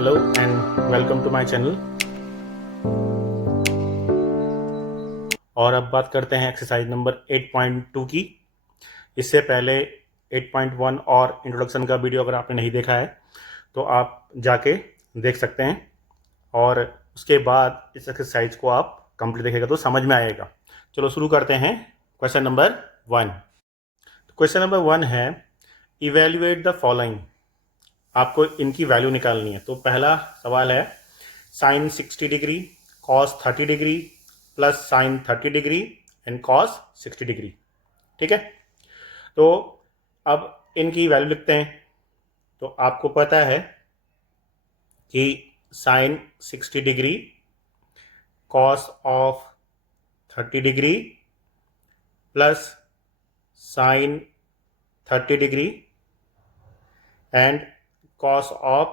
Hello and welcome to my channel. और अब बात करते हैं एक्सरसाइज नंबर 8.2 की। इससे पहले 8.1 और इंट्रोडक्शन का वीडियो अगर आपने नहीं देखा है तो आप जाके देख सकते हैं, और उसके बाद इस एक्सरसाइज को आप कंप्लीट देखेगा तो समझ में आएगा। चलो शुरू करते हैं। Question number 1। क्वेश्चन नंबर 1 है इवेल्युएट द फॉलोइंग। आपको इनकी वैल्यू निकालनी है। तो पहला सवाल है sine 60 degree, cos 30 degree plus sine 30 degree and cos 60 degree. ठीक है, तो अब इनकी वैल्यू लिखते हैं। तो आपको पता है कि sine 60 degree cos of 30 degree plus sine 30 degree and cos of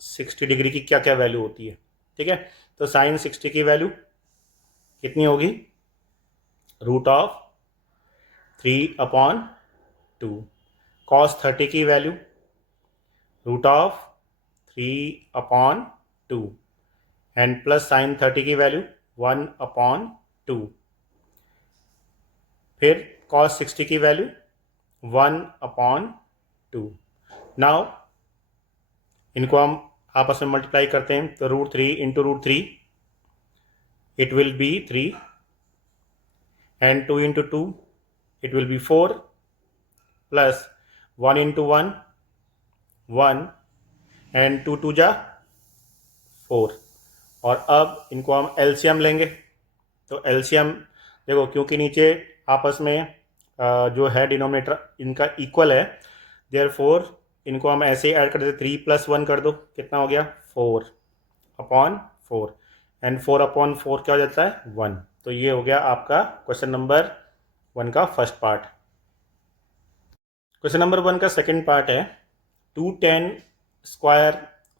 60 degree की क्या क्या वैल्यू होती है। ठीक है, तो साइन 60 की वैल्यू कितनी होगी? Root of 3/2। कॉस 30 की value root of 3/2 and plus sine 30 की वैल्यू 1/2। फिर कॉस 60 की वैल्यू 1/2। नाउ इनको हम आपस में मल्टीप्लाई करते हैं। तो √3 into √3 it will be 3 and 2 into 2 it will be 4 plus 1 into 1 1 and 2 2 जा 4। और अब इनको हम एलसीएम लेंगे। तो एलसीएम देखो, क्योंकि नीचे आपस में जो है डिनोमिनेटर इनका इक्वल है, देयरफॉर इनको हम ऐसे ही ऐड कर देते। 3 + 1 कर दो, कितना हो गया? 4/4 एंड 4/4 क्या हो जाता है? 1। तो ये हो गया आपका क्वेश्चन नंबर 1 का फर्स्ट पार्ट। क्वेश्चन नंबर 1 का सेकंड पार्ट है 2 tan square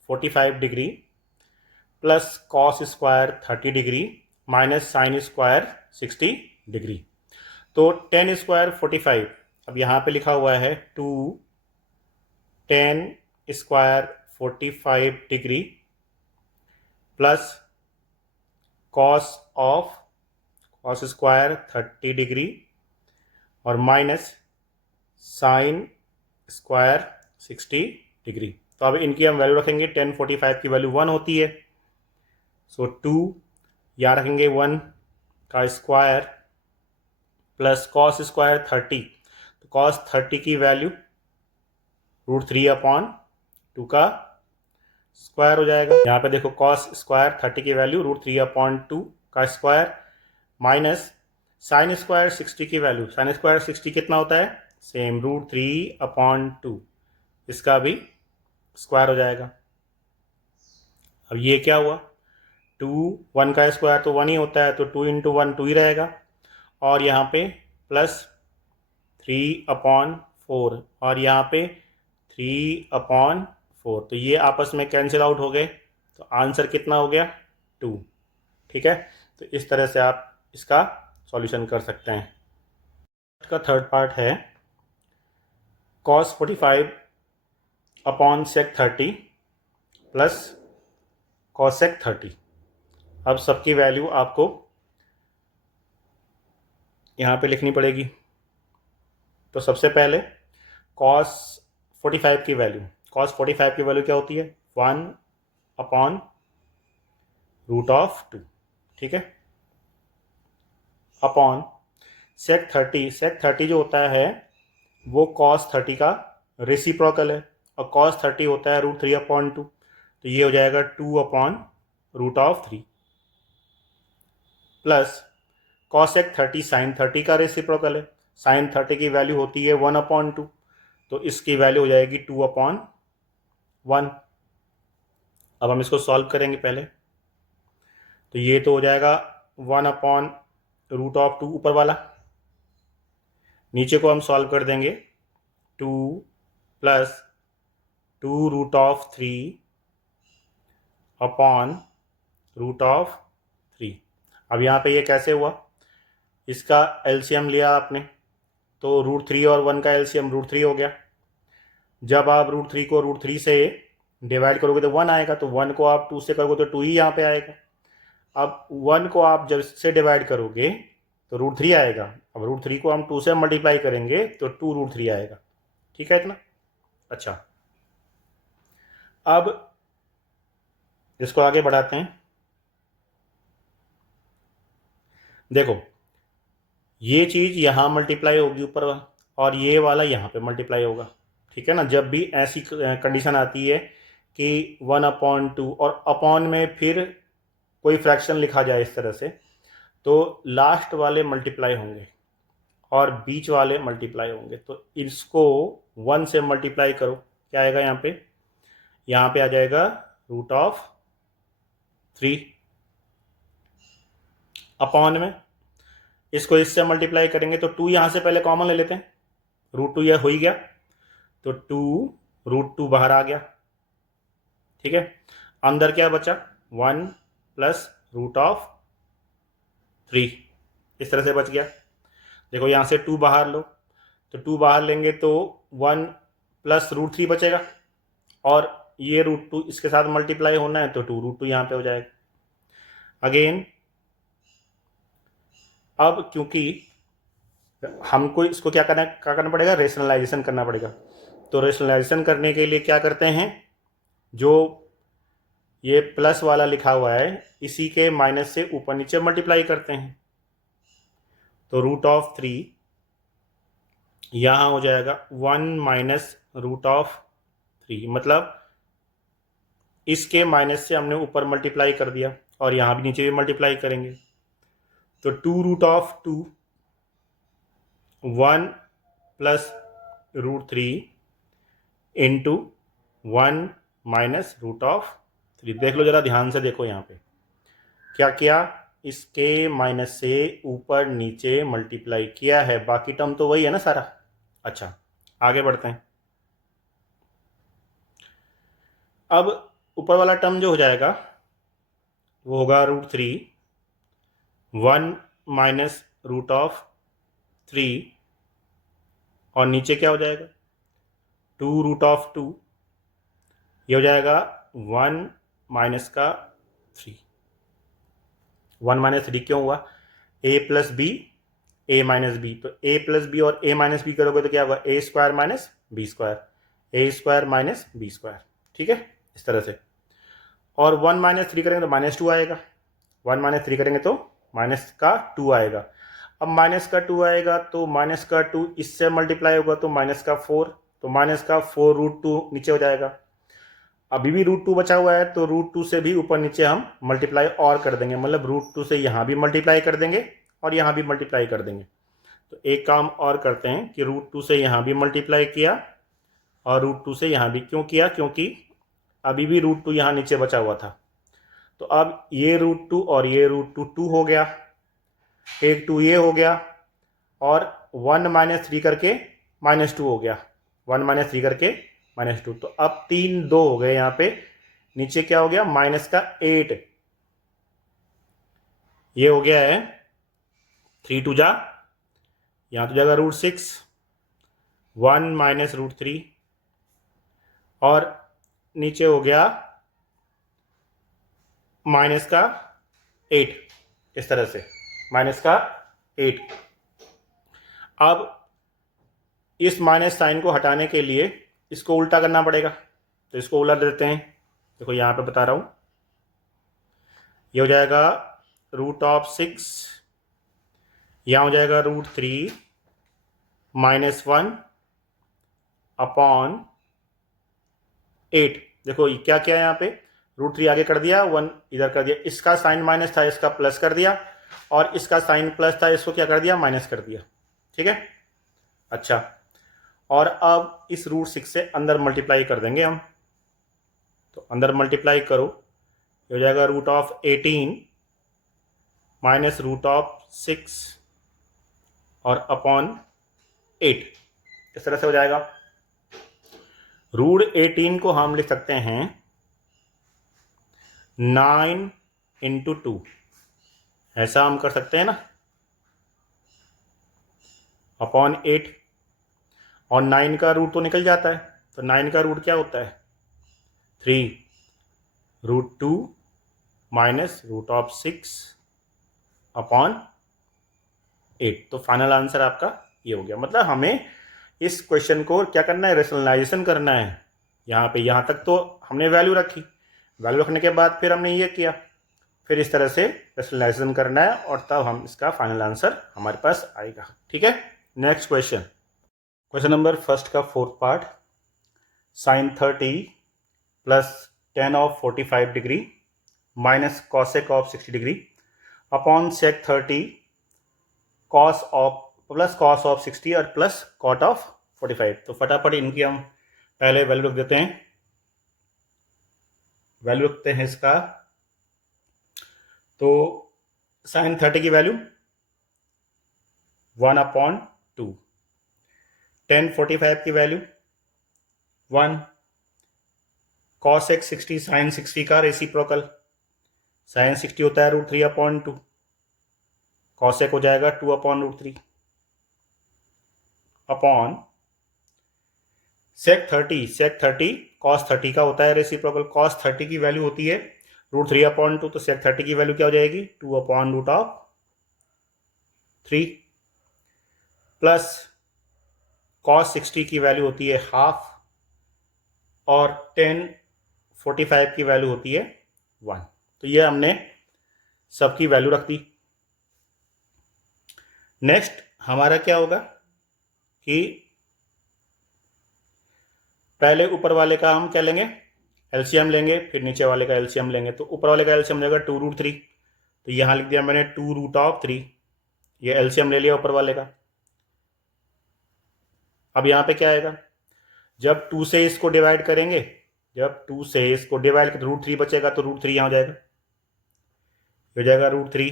45 degree plus cos square 30 degree minus sine square 60 degree. तो tan स्क्वायर 45, अब यहाँ पे लिखा हुआ है 2 tan square 45 degree plus cos square 30 degree और माइनस साइन स्क्वायर 60 डिग्री। तो अब इनकी हम वैल्यू रखेंगे। tan 45 की वैल्यू 1 होती है, सो 2 यहाँ रखेंगे 1 का स्क्वायर प्लस कॉस स्क्वायर 30। तो कॉस 30 की वैल्यू √3/2 का स्क्वायर हो जाएगा। यहाँ पे देखो कॉस स्क्वायर 30 की वैल्यू √3/2 का स्क्वायर माइनस साइन स्क्वायर 60 की वैल्यू, साइन स्क्वायर 60 कितना होता है? सेम √3/2, इसका भी स्क्वायर हो जाएगा। अब ये क्या हुआ? 2 1 का स्क्वायर तो 1 ही होता है, तो 2 इंटू 1 2 ही रहेगा। और यहाँ पे प्लस 3/4 और यहाँ पे 3/4, तो ये आपस में कैंसिल आउट हो गए। तो आंसर कितना हो गया? 2। ठीक है, तो इस तरह से आप इसका सॉल्यूशन कर सकते हैं। का थर्ड पार्ट है cos 45/sec 30 प्लस cosec 30। अब सबकी वैल्यू आपको यहाँ पे लिखनी पड़ेगी। तो सबसे पहले cos 45 की वैल्यू, cos 45 की वैल्यू क्या होती है? 1/√2। ठीक है, अपॉन sec 30। sec 30 जो होता है वो cos 30 का रेसिप्रोकल है, और cos 30 होता है √3/2। तो ये हो जाएगा 2/√3 प्लस cosec 30 sin 30 का रेसिप्रोकल है। sin 30 की वैल्यू होती है 1/2, तो इसकी वैल्यू हो जाएगी 2/1। अब हम इसको सॉल्व करेंगे पहले। तो ये तो हो जाएगा 1/√2 ऊपर वाला, नीचे को हम सॉल्व कर देंगे 2 प्लस 2√3/√3। अब यहाँ पे ये कैसे हुआ? इसका एलसीएम लिया आपने, तो √3 और 1 का एलसीएम √3 हो गया। जब आप √3 को √3 से डिवाइड करोगे तो 1 आएगा, तो 1 को आप 2 से करोगे तो 2 ही यहाँ पे आएगा। अब 1 को आप जब से डिवाइड करोगे तो √3 आएगा। अब √3 को हम 2 से मल्टीप्लाई करेंगे तो 2√3 आएगा। ठीक है इतना। अच्छा, अब इसको आगे बढ़ाते हैं। देखो, ये चीज़ यहाँ मल्टीप्लाई होगी ऊपर, और ये वाला यहाँ पे मल्टीप्लाई होगा। ठीक है ना। जब भी ऐसी कंडीशन आती है कि 1/2 और अपॉन में फिर कोई फ्रैक्शन लिखा जाए इस तरह से, तो लास्ट वाले मल्टीप्लाई होंगे और बीच वाले मल्टीप्लाई होंगे। तो इसको 1 से मल्टीप्लाई करो, क्या आएगा यहाँ पे? यहाँ पे आ जाएगा √3 अपॉन में। इसको इससे मल्टीप्लाई करेंगे तो 2 यहाँ से पहले कॉमन ले लेते हैं, √2 यह हो ही गया, तो 2√2 बाहर आ गया। ठीक है, अंदर क्या बचा? 1 + √3, इस तरह से बच गया। देखो यहाँ से 2 बाहर लो, तो 2 बाहर लेंगे तो 1 + √3 बचेगा, और ये √2 इसके साथ मल्टीप्लाई होना है तो 2√2 यहाँ पे हो जाएगा। अगेन, अब क्योंकि हमको इसको क्या करना पड़ेगा? रेशनलाइजेशन करना पड़ेगा। तो रेशनलाइजेशन करने के लिए क्या करते हैं, जो ये प्लस वाला लिखा हुआ है इसी के माइनस से ऊपर नीचे मल्टीप्लाई करते हैं। तो √3 यहाँ हो जाएगा 1 - √3, मतलब इसके माइनस से हमने ऊपर मल्टीप्लाई कर दिया और यहाँ भी नीचे भी मल्टीप्लाई करेंगे। तो 2√2 1 + √3 इंटू 1 - √3। देख लो जरा ध्यान से, देखो यहाँ पे क्या किया, इसके माइनस से ऊपर नीचे मल्टीप्लाई किया है, बाकी टर्म तो वही है ना सारा। अच्छा, आगे बढ़ते हैं। अब ऊपर वाला टर्म जो हो जाएगा वो होगा √3 1 - √3, और नीचे क्या हो जाएगा? 2√2, ये हो जाएगा 1 - 3। 1 - 3 क्यों हुआ? a + b a - b, तो a + b और a - b करोगे तो क्या होगा? a² - b², a² - b²। ठीक है, इस तरह से। और 1 - 3 करेंगे तो -2 आएगा, 1 - 3 करेंगे तो -2 आएगा। अब -2 आएगा तो -2 इससे मल्टीप्लाई होगा तो -4, तो -4√2 नीचे हो जाएगा। अभी भी √2 बचा हुआ है, तो √2 से भी ऊपर नीचे हम मल्टीप्लाई और कर देंगे, मतलब √2 से यहाँ भी मल्टीप्लाई कर देंगे और यहाँ भी मल्टीप्लाई कर देंगे। तो एक काम और करते हैं कि √2 से यहाँ भी मल्टीप्लाई किया और √2 से यहाँ भी क्यों किया? क्योंकि अभी भी √2 यहाँ नीचे बचा हुआ था। तो अब ये √2 और ये √2 2 हो गया, एक 2 ये हो गया, और 1 - 3 करके -2 हो गया, 1 - 3 करके -2। तो अब 3 2 हो गए, यहाँ पे नीचे क्या हो गया? -8। ये हो गया है 3 2 जा, यहाँ तो जाएगा √6, 1 - √3, और नीचे हो गया -8, इस तरह से -8। अब इस माइनस साइन को हटाने के लिए इसको उल्टा करना पड़ेगा, तो इसको उलट देते हैं। देखो यहाँ पे बता रहा हूँ, ये हो जाएगा √6, यहाँ हो जाएगा √3 -1 / 8। देखो ये क्या किया, यहाँ पे √3 आगे कर दिया, 1 इधर कर दिया, इसका साइन माइनस था इसका प्लस कर दिया, और इसका साइन प्लस था इसको क्या कर दिया? माइनस कर दिया। ठीक है, अच्छा, और अब इस √6 से अंदर मल्टीप्लाई कर देंगे हम। तो अंदर मल्टीप्लाई करो, ये हो जाएगा √18 -√6 और अपॉन 8, इस तरह से हो जाएगा। √18 को हम लिख सकते हैं 9 × 2, ऐसा हम कर सकते हैं ना, अपॉन 8, और 9 का रूट तो निकल जाता है, तो 9 का रूट क्या होता है? 3 root 2 minus root of 6 upon 8। तो फाइनल आंसर आपका ये हो गया। मतलब हमें इस क्वेश्चन को क्या करना है, रेशनलाइजेशन करना है। यहाँ पे यहाँ तक तो हमने वैल्यू रखी, वैल्यू रखने के बाद फिर हमने ये किया, फिर इस तरह से रेशनलाइजेशन करना है और तब हम इसका फाइनल आंसर हमारे पास आएगा। ठीक है, next question, question number first का फोर्थ पार्ट, साइन 30 प्लस ten of 45 degree minus cosec of 60 degree upon sec 30 cos of plus cos of 60 और प्लस कॉट ऑफ 45। तो फटाफट इनकी हम पहले वैल्यू रख देते हैं, वैल्यू रखते हैं इसका। तो साइन 30 की वैल्यू 1/2, टेन 45 की वैल्यू 1, कॉसेक 60 साइन 60 का रेसिप्रोकल, साइन 60 होता है √3/2, कॉसेक हो जाएगा 2/√3 अपॉन सेक 30 कॉस 30 का होता है रेसिप्रोकल, कॉस 30 की वैल्यू होती है √3/2, तो सेक 30 की वैल्यू क्या हो जाएगी 2/√3 प्लस कॉस 60 की वैल्यू होती है हाफ और टेन 45 की वैल्यू होती है 1। तो ये हमने सबकी वैल्यू रख दी। नेक्स्ट हमारा क्या होगा कि पहले ऊपर वाले का हम क्या लेंगे, एलसीएम लेंगे, फिर नीचे वाले का एलसीएम लेंगे। तो ऊपर वाले का एलसीएम जाएगा 2√3, तो यहां लिख दिया मैंने 2√3, ये एलसीएम ले लिया ऊपर वाले का। अब यहां पे क्या आएगा, जब 2 से इसको डिवाइड करेंगे, जब 2 से इसको डिवाइड कर √3 बचेगा, तो √3 यहां हो जाएगा, हो जाएगा √3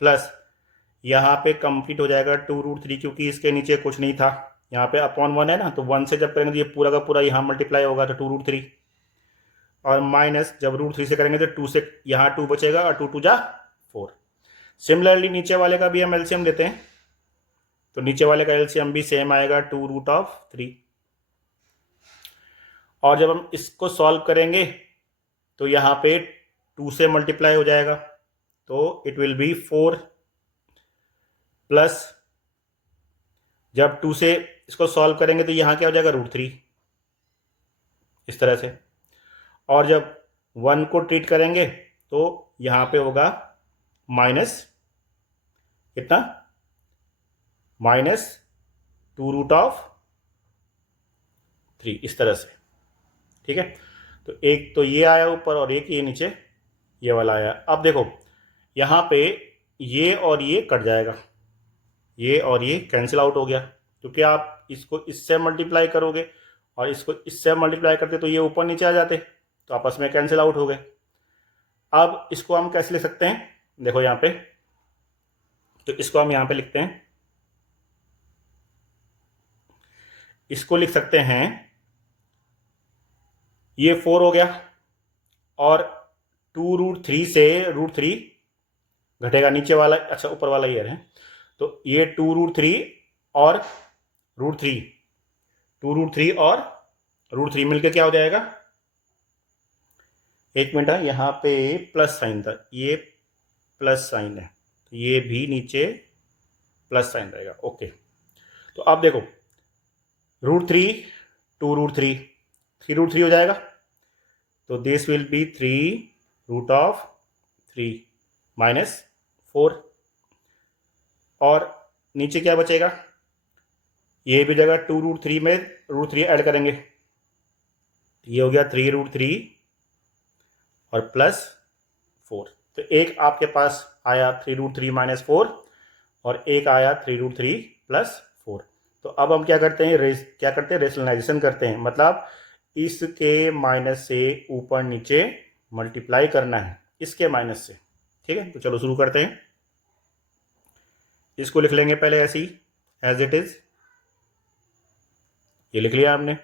प्लस यहाँ पे कंप्लीट हो जाएगा 2√3, क्योंकि इसके नीचे कुछ नहीं था, यहाँ पे अपॉन 1 है ना, तो 1 से जब करेंगे तो ये पूरा का पूरा यहाँ मल्टीप्लाई होगा, तो 2√3 और माइनस जब √3 से करेंगे तो 2 से यहाँ 2 बचेगा और 2 2 जा 4। सिमिलरली नीचे वाले का भी हम एलसीएम लेते हैं, तो नीचे वाले का एलसीएम भी सेम आएगा 2√3। और जब हम इसको सॉल्व करेंगे तो यहाँ पे 2 से मल्टीप्लाई हो जाएगा, तो इट विल बी 4 प्लस जब 2 से इसको सॉल्व करेंगे तो यहाँ क्या हो जाएगा √3, इस तरह से। और जब 1 को ट्रीट करेंगे तो यहाँ पे होगा माइनस कितना, -2√3, इस तरह से। ठीक है, तो एक तो ये आया ऊपर और एक ये नीचे ये वाला आया। अब देखो यहाँ पे ये और ये कट जाएगा, ये और ये कैंसिल आउट हो गया, क्योंकि आप इसको इससे मल्टीप्लाई करोगे और इसको इससे मल्टीप्लाई करते तो ये ऊपर नीचे आ जाते, तो आपस में कैंसिल आउट हो गए। अब इसको हम कैसे लिख सकते हैं, देखो यहाँ पे, तो इसको हम यहाँ पे लिखते हैं, इसको लिख सकते हैं, ये 4 हो गया और 2√3 से √3 घटेगा नीचे वाला, अच्छा ऊपर वाला ये है, तो ये 2√3 और √3, 2√3 और √3 मिलकर क्या हो जाएगा, एक मिनट है, यहाँ पे प्लस साइन था, ये प्लस साइन है, तो ये भी नीचे प्लस साइन रहेगा। ओके, तो अब देखो √3 2√3 3√3 हो जाएगा, तो दिस विल बी 3√3 -4 और नीचे क्या बचेगा, ये भी जगह 2√3 में √3 ऐड करेंगे, ये हो गया 3√3 और +4। तो एक आपके पास आया 3√3 -4 और एक आया 3√3 +4। तो अब हम क्या करते हैं, रेशनलाइजेशन करते हैं, मतलब इसके माइनस से ऊपर नीचे मल्टीप्लाई करना है इसके माइनस से। ठीक है, तो चलो शुरू करते हैं। इसको लिख लेंगे पहले ऐसे ही एज इट इज, ये लिख लिया हमने,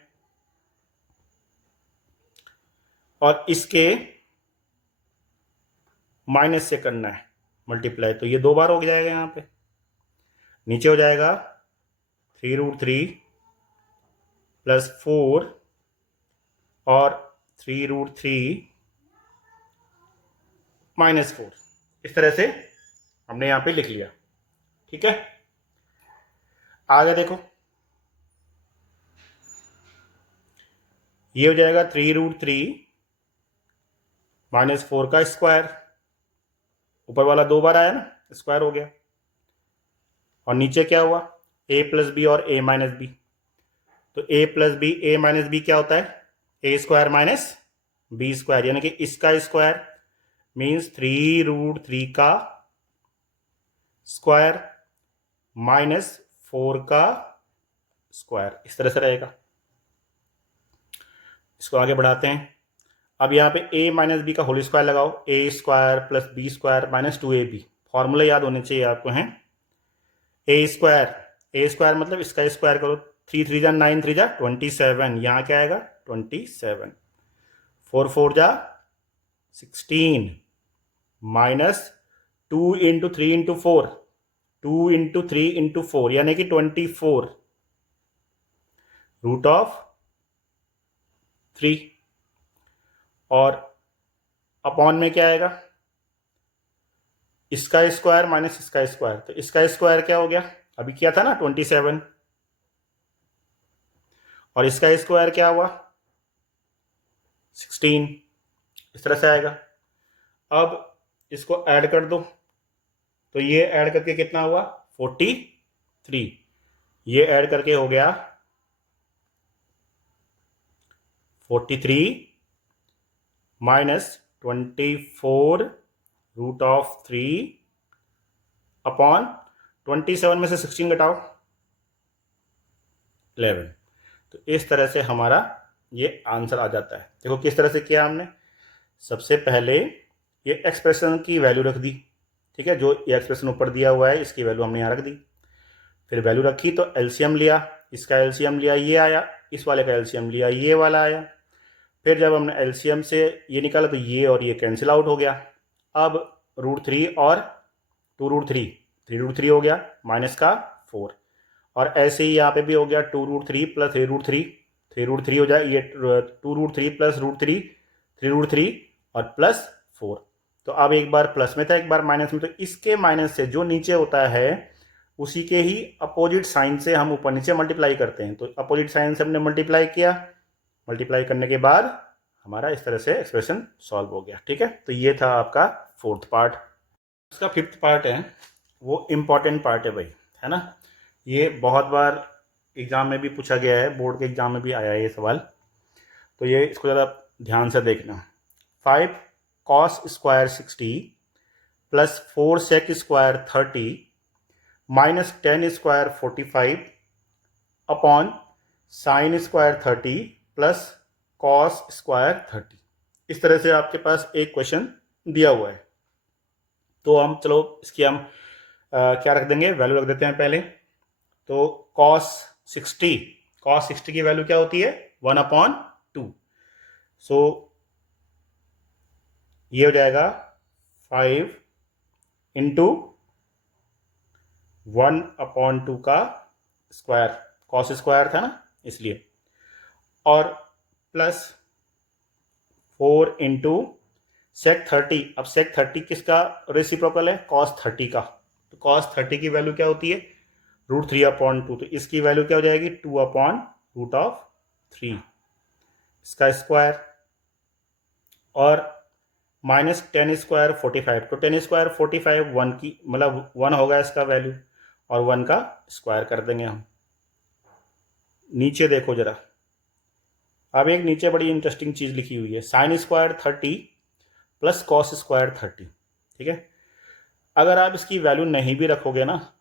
और इसके माइनस से करना है मल्टीप्लाई, तो ये 2 बार हो जाएगा, यहाँ पे नीचे हो जाएगा 3√3 +4 और 3√3 -4, इस तरह से हमने यहाँ पे लिख लिया। ठीक है, आगे देखो, ये हो जाएगा 3√3 -4 का स्क्वायर, ऊपर वाला 2 बार आया ना, स्क्वायर हो गया। और नीचे क्या हुआ, a + b और a - b। तो a + b, a - b क्या होता है, a² - b², यानी कि इसका स्क्वायर मीन्स 3√3 का स्क्वायर -4 का स्क्वायर, इस तरह से रहेगा। इसको आगे बढ़ाते हैं। अब यहाँ पे a - b का होल स्क्वायर लगाओ, a² + b² - 2ab। फॉर्मूला याद होने चाहिए आपको, हैं। a² मतलब इसका स्क्वायर करो, 3 3 जा 9, 3 जा 27, यहाँ क्या आएगा 27, 4 4 जा 16 -2 × 3 × 4, 2 × 3 × 4 यानी कि 24 √3। और अपॉन में क्या आएगा, इसका स्क्वायर माइनस इसका स्क्वायर। तो इसका स्क्वायर क्या हो गया, अभी किया था ना 27, और इसका स्क्वायर क्या हुआ 16, इस तरह से आएगा। अब इसको ऐड कर दो, तो ये ऐड करके कितना हुआ 43, ये ऐड करके हो गया 43 -24 √3 अपॉन 27 में से 16 घटाओ 11। तो इस तरह से हमारा ये आंसर आ जाता है। देखो किस तरह से किया हमने, सबसे पहले ये एक्सप्रेशन की वैल्यू रख दी। ठीक है, जो ये एक्सप्रेशन ऊपर दिया हुआ है इसकी वैल्यू हमने यहाँ रख दी। फिर वैल्यू रखी तो एलसीएम लिया, इसका एलसीएम लिया ये आया, इस वाले का एलसीएम लिया ये वाला आया। फिर जब हमने एलसीएम से ये निकाला तो ये और ये कैंसिल आउट हो गया। अब √3 और 2√3, 3√3 हो गया माइनस का 4, और ऐसे ही यहाँ पे भी हो गया 2√3 + 3√3, 3√3 हो जाए, ये 2√3 + √3, 3√3 और +4। तो अब एक बार प्लस में था एक बार माइनस में, तो इसके माइनस से जो नीचे होता है उसी के ही अपोजिट साइन से हम ऊपर नीचे मल्टीप्लाई करते हैं। तो अपोजिट साइन से हमने मल्टीप्लाई किया, मल्टीप्लाई करने के बाद हमारा इस तरह से एक्सप्रेशन सॉल्व हो गया। ठीक है, तो ये था आपका 4th पार्ट। इसका 5th पार्ट है, वो इम्पॉर्टेंट पार्ट है भाई, है ना। ये बहुत बार एग्जाम में भी पूछा गया है, बोर्ड के एग्जाम में भी आया है ये सवाल, तो ये इसको ज़रा ध्यान से देखना। 5 cos² 60 + 4 sec² 30 -10² 45 upon sin² 30 + cos² 30। इस तरह से आपके पास एक क्वेश्चन दिया हुआ है। तो हम चलो इसकी हम क्या रख देंगे, वैल्यू रख देते हैं पहले। तो cos 60 की वैल्यू क्या होती है 1/2। सो ये हो जाएगा 5 × 1/2 का स्क्वायर, cos स्क्वायर था ना इसलिए, और प्लस 4 × sec 30। अब sec 30 किसका रेसिप्रोकल है, cos 30 का। तो cos 30 की वैल्यू क्या होती है √3/2, तो इसकी वैल्यू क्या हो जाएगी 2/√3, इसका स्क्वायर, और -10² 45। तो 10² 45 1 की मतलब 1 होगा इसका वैल्यू, और 1 का स्क्वायर कर देंगे हम। नीचे देखो जरा, अब एक नीचे बड़ी इंटरेस्टिंग चीज़ लिखी हुई है, sin² 30 + cos² 30। ठीक है, अगर आप इसकी वैल्यू नहीं भी रखोगे ना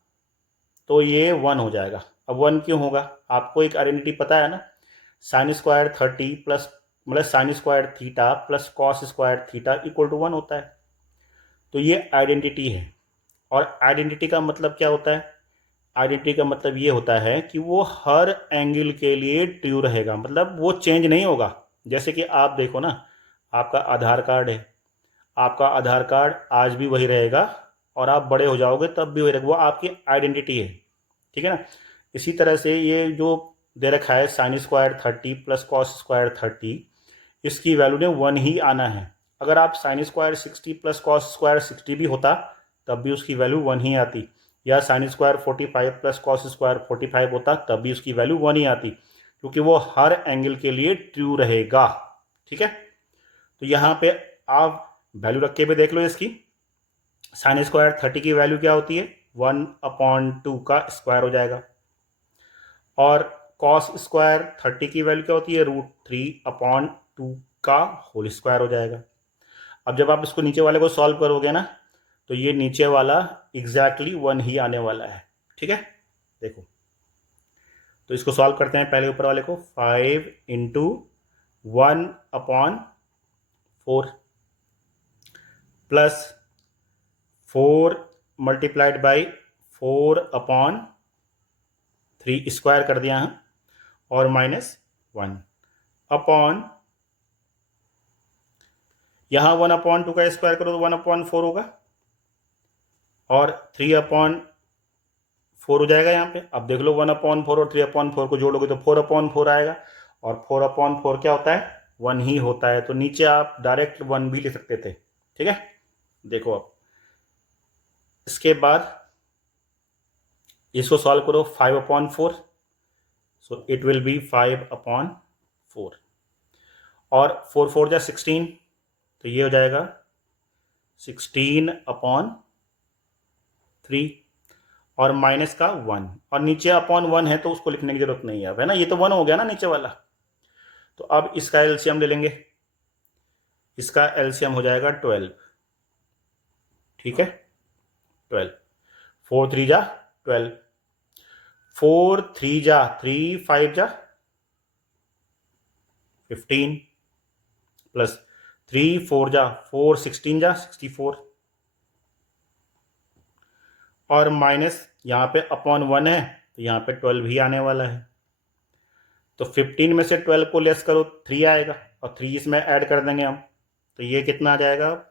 तो ये 1 हो जाएगा। अब 1 क्यों होगा, आपको एक आइडेंटिटी पता है ना, sin² 30 प्लस मतलब sin² थीटा + cos² थीटा = 1 होता है। तो ये आइडेंटिटी है, और आइडेंटिटी का मतलब क्या होता है, आइडेंटिटी का मतलब ये होता है कि वो हर एंगल के लिए ट्रू रहेगा, मतलब वो चेंज नहीं होगा। जैसे कि आप देखो ना, आपका आधार कार्ड है, आपका आधार कार्ड आज भी वही रहेगा और आप बड़े हो जाओगे तब भी वही रहेगा, वो आपकी आइडेंटिटी है। ठीक है ना, इसी तरह से ये जो दे रखा है sin² 30 + cos² 30, इसकी वैल्यू ने 1 ही आना है। अगर आप sine square 60 plus cos square 60 भी होता तब भी उसकी वैल्यू 1 ही आती, या sine square 45 plus cos square 45 होता तब भी उसकी वैल्यू 1 ही आती, क्योंकि वो हर एंगल के लिए ट्रू रहेगा। ठीक है, तो यहाँ पे आप वैल्यू रख के भी देख लो इसकी। साइन स्क्वायर 30 की वैल्यू क्या होती है, 1/2 का स्क्वायर हो जाएगा, और कॉस स्क्वायर 30 की वैल्यू क्या होती है, √3/2 का होल स्क्वायर हो जाएगा। अब जब आप इसको नीचे वाले को सॉल्व करोगे ना, तो ये नीचे वाला एग्जैक्टली 1 ही आने वाला है। ठीक है, देखो तो इसको सॉल्व करते हैं। पहले ऊपर वाले को 5 into 1/4 plus 4 multiplied by 4/3 square कर दिया है, और -1 अपॉन, यहां 1/2 का स्क्वायर करो तो 1/4 होगा, और 3/4 हो जाएगा यहाँ पे। अब देख लो 1/4 और 3/4 को जोड़ोगे तो 4/4 आएगा, और 4/4 क्या होता है, 1 ही होता है। तो नीचे आप डायरेक्ट 1 भी ले सकते थे। ठीक है, देखो अब इसके बाद इसको सॉल्व करो 5/4, सो इट विल बी 5/4, और 4 4 जा 16, तो ये हो जाएगा 16/3, और माइनस का 1, और नीचे /1 है तो उसको लिखने की जरूरत नहीं है अब, है ना, ये तो 1 हो गया ना नीचे वाला। तो अब इसका एलसीएम ले लेंगे, इसका एलसीएम हो जाएगा 12। ठीक है, 12, 4 3 जा 12, 4 3 जा 3, 5 जा 15, प्लस 3 4 जा 4, 16 जा 64, और माइनस यहाँ पे /1 है तो यहाँ पे 12 ही आने वाला है। तो 15 में से 12 को लेस करो 3 आएगा, और 3 इसमें ऐड कर देंगे हम, तो ये कितना आ जाएगा,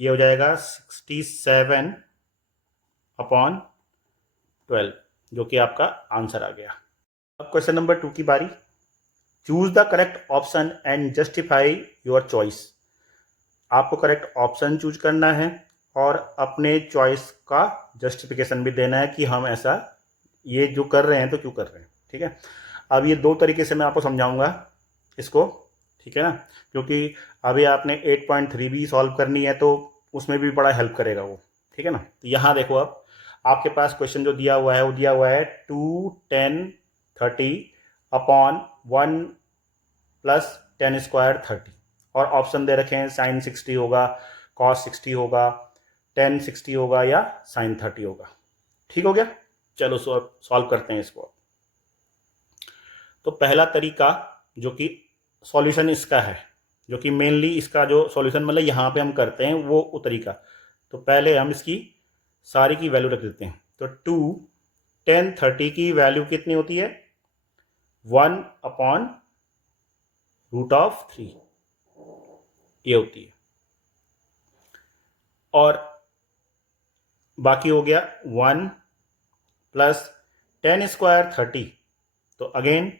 ये हो जाएगा 67/12, जो कि आपका आंसर आ गया। अब क्वेश्चन नंबर 2 की बारी। Choose the correct option and justify your choice. आपको करेक्ट ऑप्शन चूज करना है और अपने चॉइस का जस्टिफिकेशन भी देना है कि हम ऐसा ये जो कर रहे हैं तो क्यों कर रहे हैं। ठीक है, अब ये 2 तरीके से मैं आपको समझाऊंगा इसको। ठीक है ना, क्योंकि अभी आपने 8.3 भी सॉल्व करनी है तो उसमें भी बड़ा हेल्प करेगा वो। ठीक है ना, तो यहाँ देखो, अब आपके पास क्वेश्चन जो दिया हुआ है वो दिया हुआ है 2 10 30/1 प्लस 10 स्क्वायर 30, और ऑप्शन दे रखे हैं साइन 60 होगा, कॉस 60 होगा, टेन 60 होगा, या साइन 30 होगा। ठीक हो गया, चलो सॉल्व करते हैं इसको। तो पहला तरीका जो कि सॉल्यूशन इसका है, जो कि मेनली इसका जो सॉल्यूशन मतलब यहाँ पे हम करते हैं वो तरीका, तो पहले हम इसकी सारी की वैल्यू रख देते हैं। तो 2 10 30 की वैल्यू कितनी होती है, 1/√3 ये होती है, और बाकी हो गया 1 प्लस 10 स्क्वायर 30, तो अगेन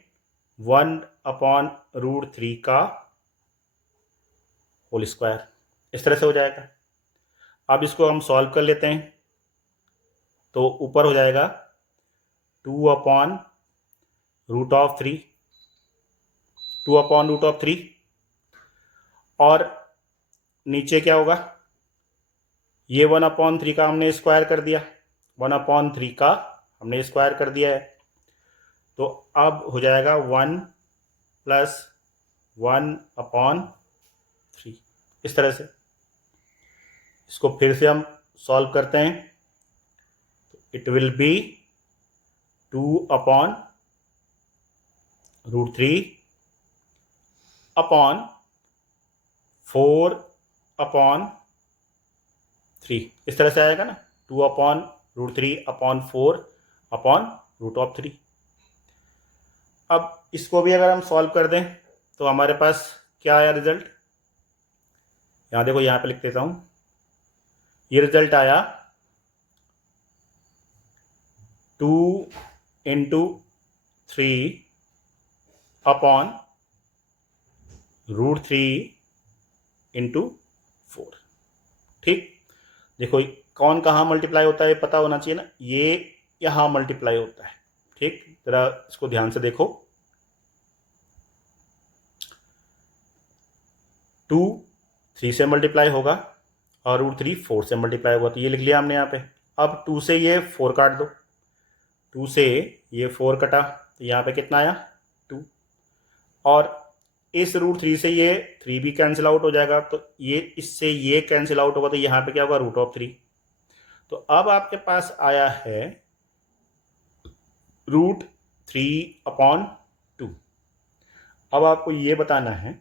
1/√3 का होल स्क्वायर, इस तरह से हो जाएगा। अब इसको हम सॉल्व कर लेते हैं, तो ऊपर हो जाएगा 2/√3, 2/√3, और नीचे क्या होगा, ये 1/3 का हमने स्क्वायर कर दिया, 1/3 का हमने स्क्वायर कर दिया है, तो अब हो जाएगा 1 प्लस 1/3, इस तरह से। इसको फिर से हम सॉल्व करते हैं, तो इट विल बी 2/√3 अपॉन 4/3, इस तरह से आएगा ना, 2/√3/4/√3। अब इसको भी अगर हम सॉल्व कर दें तो हमारे पास क्या आया रिजल्ट, यहाँ देखो, यहाँ पे लिख देता हूँ, ये रिजल्ट आया 2 × 3 अपॉन √3 इंटू 4। ठीक, देखो कौन कहाँ मल्टीप्लाई होता है पता होना चाहिए ना, ये यहाँ मल्टीप्लाई होता है। ठीक, जरा इसको ध्यान से देखो, 2 3 से मल्टीप्लाई होगा और √3 4 से मल्टीप्लाई होगा, तो ये लिख लिया हमने यहाँ पे। अब 2 से ये 4 काट दो, 2 से ये 4 कटा, तो यहाँ पे कितना आया 2, और इस √3 से ये 3 भी कैंसिल आउट हो जाएगा, तो ये इससे ये कैंसिल आउट होगा, तो यहाँ पे क्या होगा √3। तो अब आपके पास आया है √3/2। अब आपको ये बताना है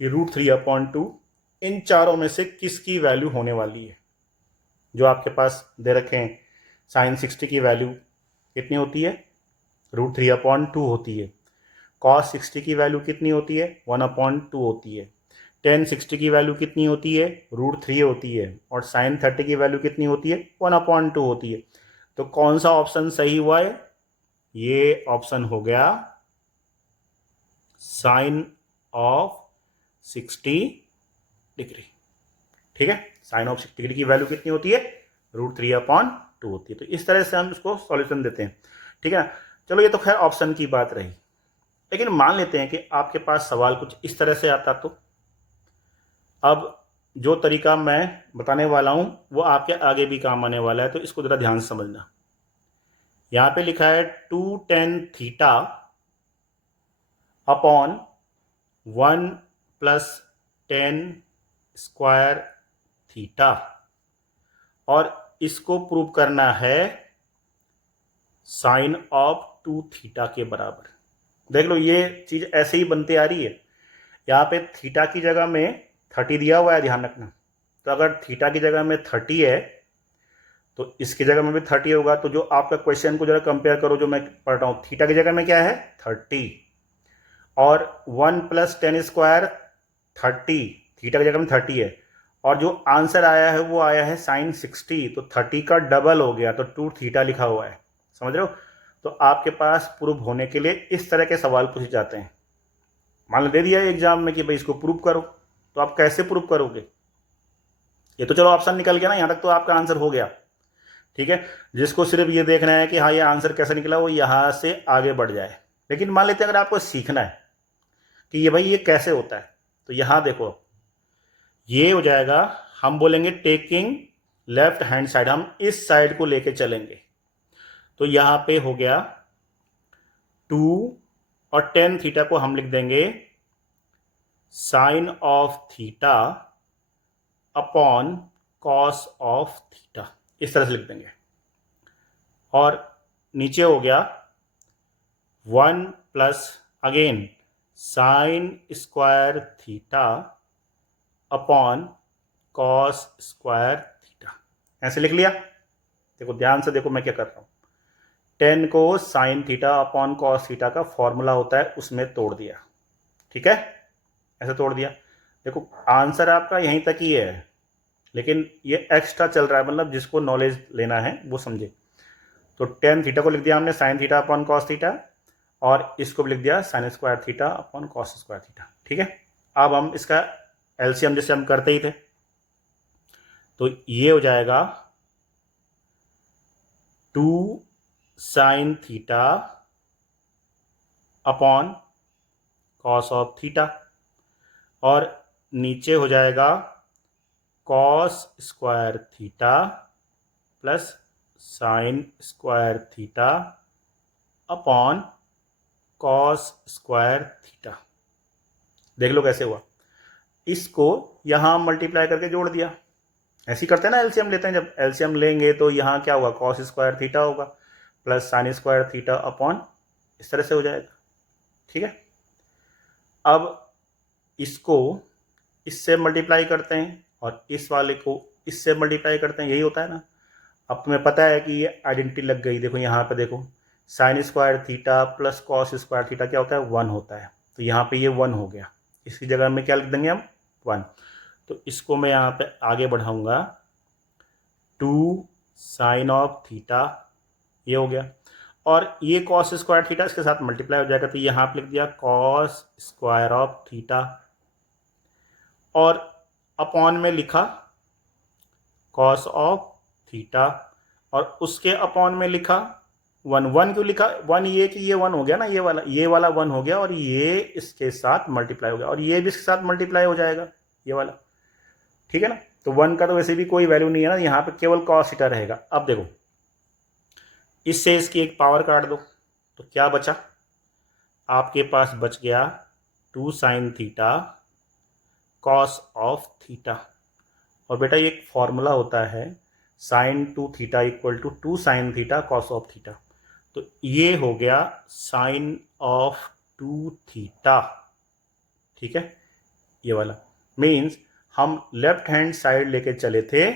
कि √3/2 इन चारों में से किसकी वैल्यू होने वाली है। जो आपके पास दे रखे हैं sin 60 की वैल्यू कितनी होती है, √3/2 होती है। cos 60 की वैल्यू कितनी होती है, 1/2 होती है। tan 60 की वैल्यू कितनी होती है, √3 होती है। और sin 30 की वैल्यू कितनी होती है, 1/2 होती है। तो कौन सा ऑप्शन सही हुआ है, ये ऑप्शन हो गया साइन ऑफ 60 डिग्री। ठीक है, साइन ऑफ 60 डिग्री की वैल्यू कितनी होती है, √3/2 होती है। तो इस तरह से हम इसको सॉल्यूशन देते हैं। ठीक है ना, चलो ये तो खैर ऑप्शन की बात रही, लेकिन मान लेते हैं कि आपके पास सवाल कुछ इस तरह से आता, तो अब जो तरीका मैं बताने वाला हूं वो आपके आगे भी काम आने वाला है, तो इसको जरा ध्यान से समझना। यहां पे लिखा है 2 tan theta upon 1 + tan square theta, और इसको प्रूव करना है साइन ऑफ 2 थीटा के बराबर। देख लो ये चीज ऐसे ही बनती आ रही है। यहाँ पे थीटा की जगह में 30 दिया हुआ है, ध्यान रखना। तो अगर थीटा की जगह में 30 है तो इसकी जगह में भी 30 होगा। तो जो आपका क्वेश्चन को जरा कंपेयर करो, जो मैं पढ़ रहा हूँ, थीटा की जगह में क्या है 30, और 1 + tan स्क्वायर 30, थीटा की जगह में 30 है, और जो आंसर आया है वो आया है sin 60, तो 30 का डबल हो गया, तो 2 थीटा लिखा हुआ है। समझ रहे हो, तो आपके पास प्रूफ होने के लिए इस तरह के सवाल पूछे जाते हैं। मान लो दे दिया एग्जाम में कि भाई इसको प्रूफ करो, तो आप कैसे प्रूफ करोगे। ये तो चलो ऑप्शन निकल गया ना, यहां तक तो आपका आंसर हो गया। ठीक है, जिसको सिर्फ ये देखना है कि हाँ ये आंसर कैसे निकला, वो यहां से आगे बढ़ जाए। लेकिन मान लेते हैं अगर आपको सीखना है कि ये भाई ये कैसे होता है, तो यहां देखो ये हो जाएगा, हम बोलेंगे टेकिंग लेफ्ट हैंड साइड, हम इस साइड को लेके चलेंगे। तो यहां पे हो गया 2, और tan थीटा को हम लिख देंगे sine of theta upon cos of theta, इस तरह से लिख देंगे। और नीचे हो गया 1 + again sine square theta upon cos square theta, ऐसे लिख लिया। देखो ध्यान से देखो मैं क्या कर रहा हूं, 10 को sine theta upon cos theta का फॉर्मूला होता है उसमें तोड़ दिया। ठीक है, ऐसे तोड़ दिया। देखो आंसर आपका यहीं तक ही है, लेकिन ये एक्स्ट्रा चल रहा है, मतलब जिसको नॉलेज लेना है वो समझे। तो tan थीटा को लिख दिया हमने sine theta upon cos theta, और इसको भी लिख दिया sign square theta upon cos square theta. ठीक है, अब हम इसका एलसीएम जैसे हम करते ही थे, तो ये हो जाएगा 2 sine theta upon cos of theta, और नीचे हो जाएगा cos square theta plus sign square theta upon cos square theta. देख लो कैसे हुआ, इसको यहां मल्टीप्लाई करके जोड़ दिया। ऐसे ही करते हैं ना, एलसीएम लेते हैं, जब एलसीएम लेंगे तो यहां क्या होगा, कॉस स्क्वायर थीटा होगा plus sign square theta upon, इस तरह से हो जाएगा। ठीक है, अब इसको इससे मल्टीप्लाई करते हैं और इस वाले को इससे मल्टीप्लाई करते हैं, यही होता है ना। अब तुम्हें पता है कि ये आइडेंटिटी लग गई। देखो यहाँ पे देखो, sign square theta plus cos square theta क्या होता है, 1 होता है। तो यहाँ पे ये 1 हो गया, इसकी जगह में क्या लिख देंगे हम, 1। तो इसको मैं यहाँ पे आगे बढ़ाऊंगा, 2 साइन ऑफ थीटा, ये हो गया, और ये कॉस स्क्वायर थीटा इसके साथ मल्टीप्लाई हो जाएगा, तो यहाँ पे लिख दिया कॉस स्क्वायर ऑफ थीटा। और अपॉन में लिखा कॉस ऑफ थीटा, और उसके अपॉन में लिखा 1। 1 क्यों लिखा? 1 ये कि ये 1 हो गया ना, ये वाला 1 हो गया, और ये इसके साथ मल्टीप्लाई हो गया, और ये भी इसके साथ मल्टीप्लाई हो जाएगा, ये वाला। ठीक है ना? तो 1 का तो वैसे भी कोई वैल्यू नहीं है ना, यहाँ पे केवल कॉस थीटा रहेगा। अब देखो, इससे इसकी एक पावर काट दो, तो क्या बचा? आपके पास बच गया 2 sine theta cos of theta. और बेटा ये एक फॉर्मूला होता है, sine 2 theta equal to 2 sine theta cos of theta. तो ये हो गया साइन ऑफ 2 थीटा। ठीक है, ये वाला मीन्स हम लेफ्ट हैंड साइड लेके चले थे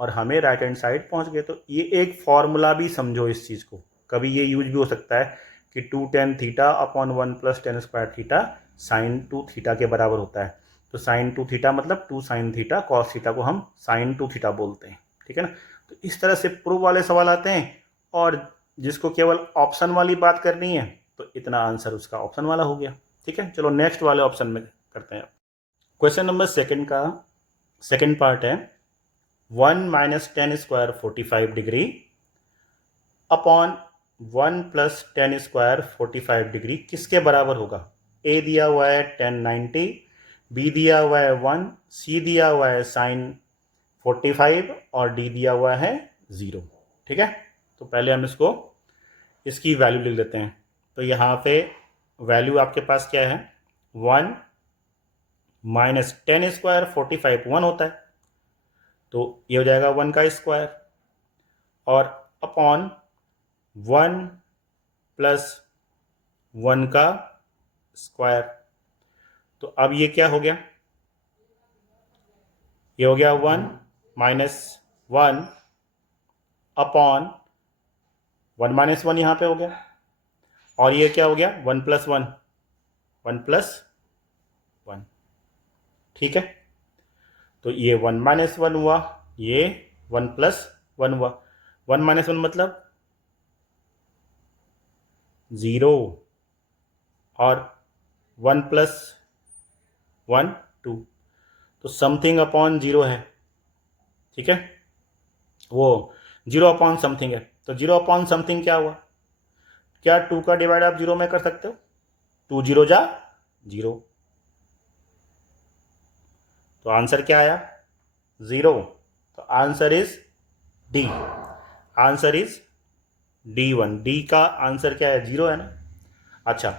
और हमें राइट हैंड साइड पहुंच गए। तो ये एक फॉर्मूला भी समझो इस चीज को, कभी ये यूज भी हो सकता है कि 2 tan theta upon 1 plus tan square theta sine 2 theta के बराबर होता है। तो साइन 2 थीटा मतलब 2 साइन थीटा कॉस थीटा को हम साइन 2 थीटा बोलते हैं। ठीक है ना? तो इस तरह से प्रूफ वाले सवाल आते हैं, और जिसको केवल ऑप्शन वाली बात करनी है तो इतना आंसर उसका ऑप्शन वाला हो गया। ठीक है, चलो नेक्स्ट वाले ऑप्शन में करते हैं। क्वेश्चन नंबर सेकंड का सेकंड पार्ट है 1 minus tan square 45 degree upon 1 plus tan square 45 degree किसके बराबर होगा? ए दिया हुआ है 1090, बी दिया हुआ है 1, सी दिया हुआ है साइन 45 और डी दिया हुआ है 0। ठीक है, तो पहले हम इसकी वैल्यू लिख लेते हैं। तो यहाँ पे वैल्यू आपके पास क्या है? 1 माइनस टेन स्क्वायर 45 1 होता है, तो ये हो जाएगा 1 का स्क्वायर, और अपॉन 1 प्लस 1 का स्क्वायर। तो अब ये क्या हो गया? ये हो गया 1 माइनस 1 अपॉन 1 माइनस 1 यहाँ पे हो गया, और ये क्या हो गया? 1 प्लस 1, 1 प्लस 1। ठीक है, तो ये 1 माइनस 1 हुआ, ये 1 प्लस 1 हुआ। 1 माइनस 1 मतलब 0, और 1 प्लस 1 2, तो समथिंग अपॉन 0 है। ठीक है, वो 0 अपॉन समथिंग है, तो 0 अपॉन समथिंग क्या हुआ? क्या 2 का डिवाइड आप 0 में कर सकते हो? 2 0 जा 0, तो आंसर क्या आया? 0। तो answer is D. Answer is D1। D का आंसर क्या है? 0 है ना। अच्छा,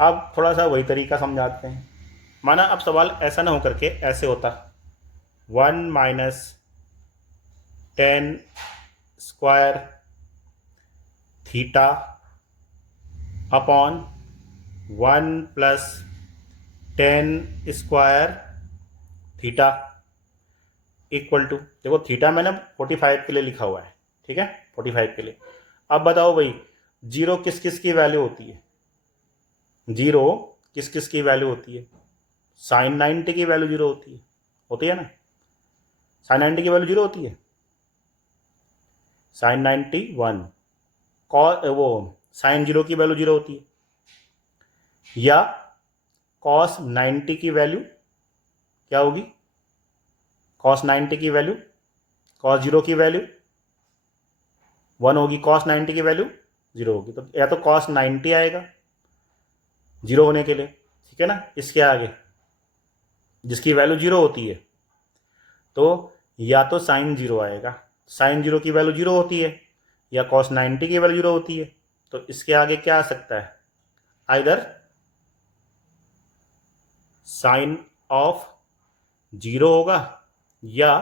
अब थोड़ा सा वही तरीका समझाते हैं। माना अब सवाल ऐसा ना हो करके ऐसे होता, 1 minus tan square theta upon 1 plus tan square theta equal to, देखो थीटा मैंने 45 के लिए लिखा हुआ है। ठीक है, 45 के लिए। अब बताओ भाई, 0 किस किस की वैल्यू होती है? 0 किस किस की वैल्यू होती है? साइन 90 की वैल्यू 0 होती है ना? साइन 90 की वैल्यू 0 होती है। साइन 91 वो साइन 0 की वैल्यू 0 होती है, या कॉस 90 की वैल्यू क्या होगी? कॉस 90 की वैल्यू, कॉस 0 की वैल्यू 1 होगी, कॉस 90 की वैल्यू 0 होगी। तो या तो कॉस 90 आएगा 0 होने के लिए, ठीक है ना, इसके आगे जिसकी वैल्यू 0 होती है, तो या तो साइन 0 आएगा, साइन 0 की वैल्यू 0 होती है, या कॉस 90 की वैल्यू 0 होती है। तो इसके आगे क्या आ सकता है? आइदर साइन ऑफ 0 होगा या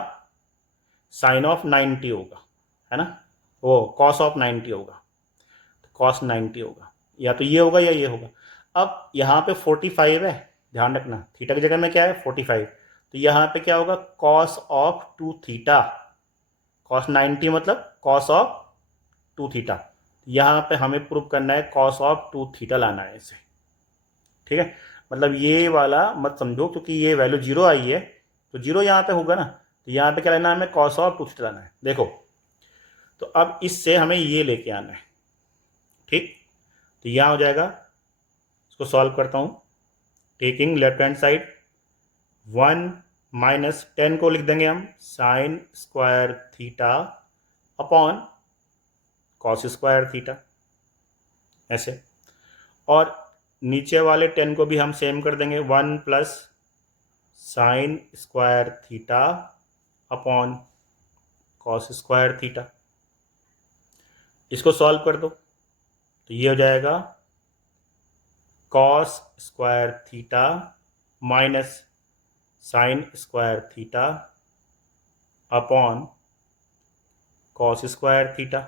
साइन ऑफ 90 होगा, है ना, वो कॉस ऑफ 90 होगा, तो कॉस 90 होगा, या तो ये होगा या ये होगा। अब यहाँ पे 45 है, ध्यान रखना थीटा की जगह में क्या है? 45। तो यहाँ पे क्या होगा? कॉस ऑफ 2 थीटा, कॉस 90 मतलब कॉस ऑफ 2 थीटा। यहाँ पे हमें प्रूव करना है कॉस ऑफ 2 थीटा लाना है इसे। ठीक है, मतलब ये वाला मत समझो, क्योंकि ये वैल्यू 0 आई है तो 0 यहाँ पे होगा ना, तो यहाँ पे क्या लेना है? हमें कॉस ऑफ 2 थीटा लाना है। देखो, तो अब इससे हमें ये लेके आना है। ठीक, तो यहाँ हो जाएगा, इसको सॉल्व करता हूँ, taking left hand side 1 minus 10 को लिख देंगे हम sign square theta upon cos square theta, ऐसे। और नीचे वाले 10 को भी हम सेम कर देंगे 1 plus sign square theta upon cos square theta. इसको सॉल्व कर दो तो ये हो जाएगा cos square theta minus sine square theta upon cos square theta,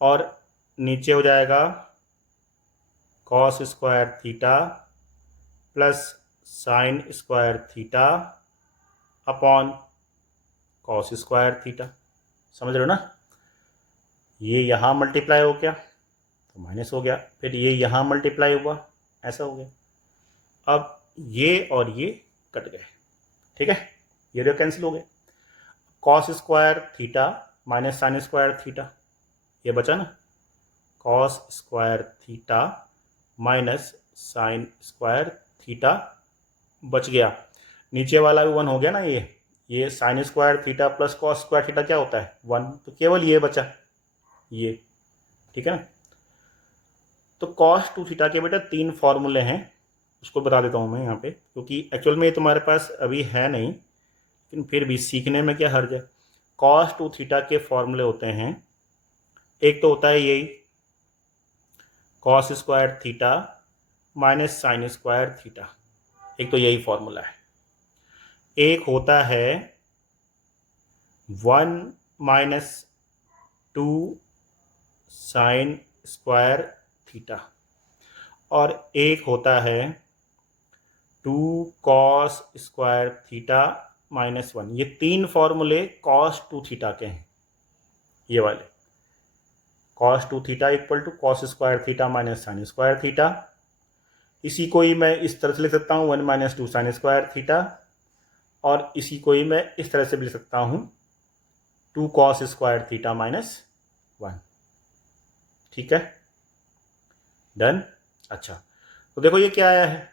और नीचे हो जाएगा cos square theta plus sign square theta upon cos square theta. समझ रहे हो ना? ये यहाँ मल्टीप्लाई हो गया तो माइनस हो गया, फिर ये यहाँ मल्टीप्लाई हुआ, ऐसा हो गया। अब ये और ये कट गए, ठीक है, ये जो कैंसिल हो गए। Cos square theta minus sine square theta, ये बचा ना, cos square theta minus sine square theta बच गया। नीचे वाला भी 1 हो गया ना, ये sign square theta plus cos square theta क्या होता है 1, तो केवल ये बचा, ये, ठीक है ना। तो कॉस 2 थीटा के बेटा 3 फॉर्मूले हैं, उसको बता देता हूँ मैं यहाँ पे, क्योंकि एक्चुअल में ये तुम्हारे पास अभी है नहीं, लेकिन फिर भी सीखने में क्या हर्ज है। कॉस 2 थीटा के फॉर्मूले होते हैं, एक तो होता है यही cos square theta minus sine square theta, एक तो यही फॉर्मूला है। एक होता है 1 माइनस 2 साइन स्क्वायर थीटा, और एक होता है 2 कॉस स्क्वायर थीटा माइनस 1। ये 3 फॉर्मूले कॉस 2 थीटा के हैं, ये वाले। Cos 2 theta equal to cos square theta minus sine square theta. इसी को ही मैं इस तरह से लिख सकता हूँ 1 माइनस 2 साइन स्क्वायर थीटा, और इसी को ही मैं इस तरह से भी लिख सकता हूँ 2 कॉस स्क्वायर थीटा माइनस 1, ठीक है, डन। अच्छा, तो देखो ये क्या आया है,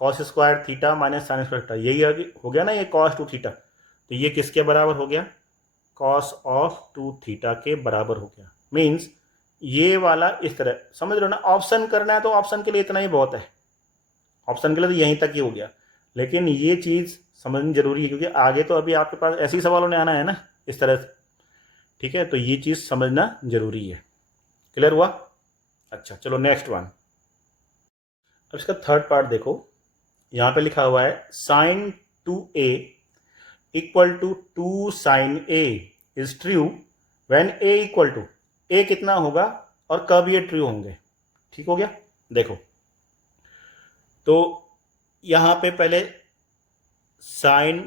cos square theta minus sine square theta, यही हो गया ना, ये कॉस 2 थीटा, तो ये किसके बराबर हो गया, कॉस ऑफ 2 थीटा के बराबर हो गया। मीन्स ये वाला इस तरह, समझ रहे हो ना। ऑप्शन करना है तो ऑप्शन के लिए इतना ही बहुत है, ऑप्शन के लिए तो यहीं तक ही हो गया, लेकिन ये चीज़ समझनी जरूरी है, क्योंकि आगे तो अभी आपके पास ऐसे ही सवालों ने आना है ना, इस तरह से, ठीक है, तो ये चीज़ समझना जरूरी है। क्लियर हुआ? अच्छा, चलो नेक्स्ट वन। अब इसका थर्ड पार्ट देखो, यहाँ पे लिखा हुआ है sine 2a equal to 2 sine a is true when a equal to, a कितना होगा और कब ये ट्रू होंगे। ठीक हो गया? देखो, तो यहाँ पे पहले साइन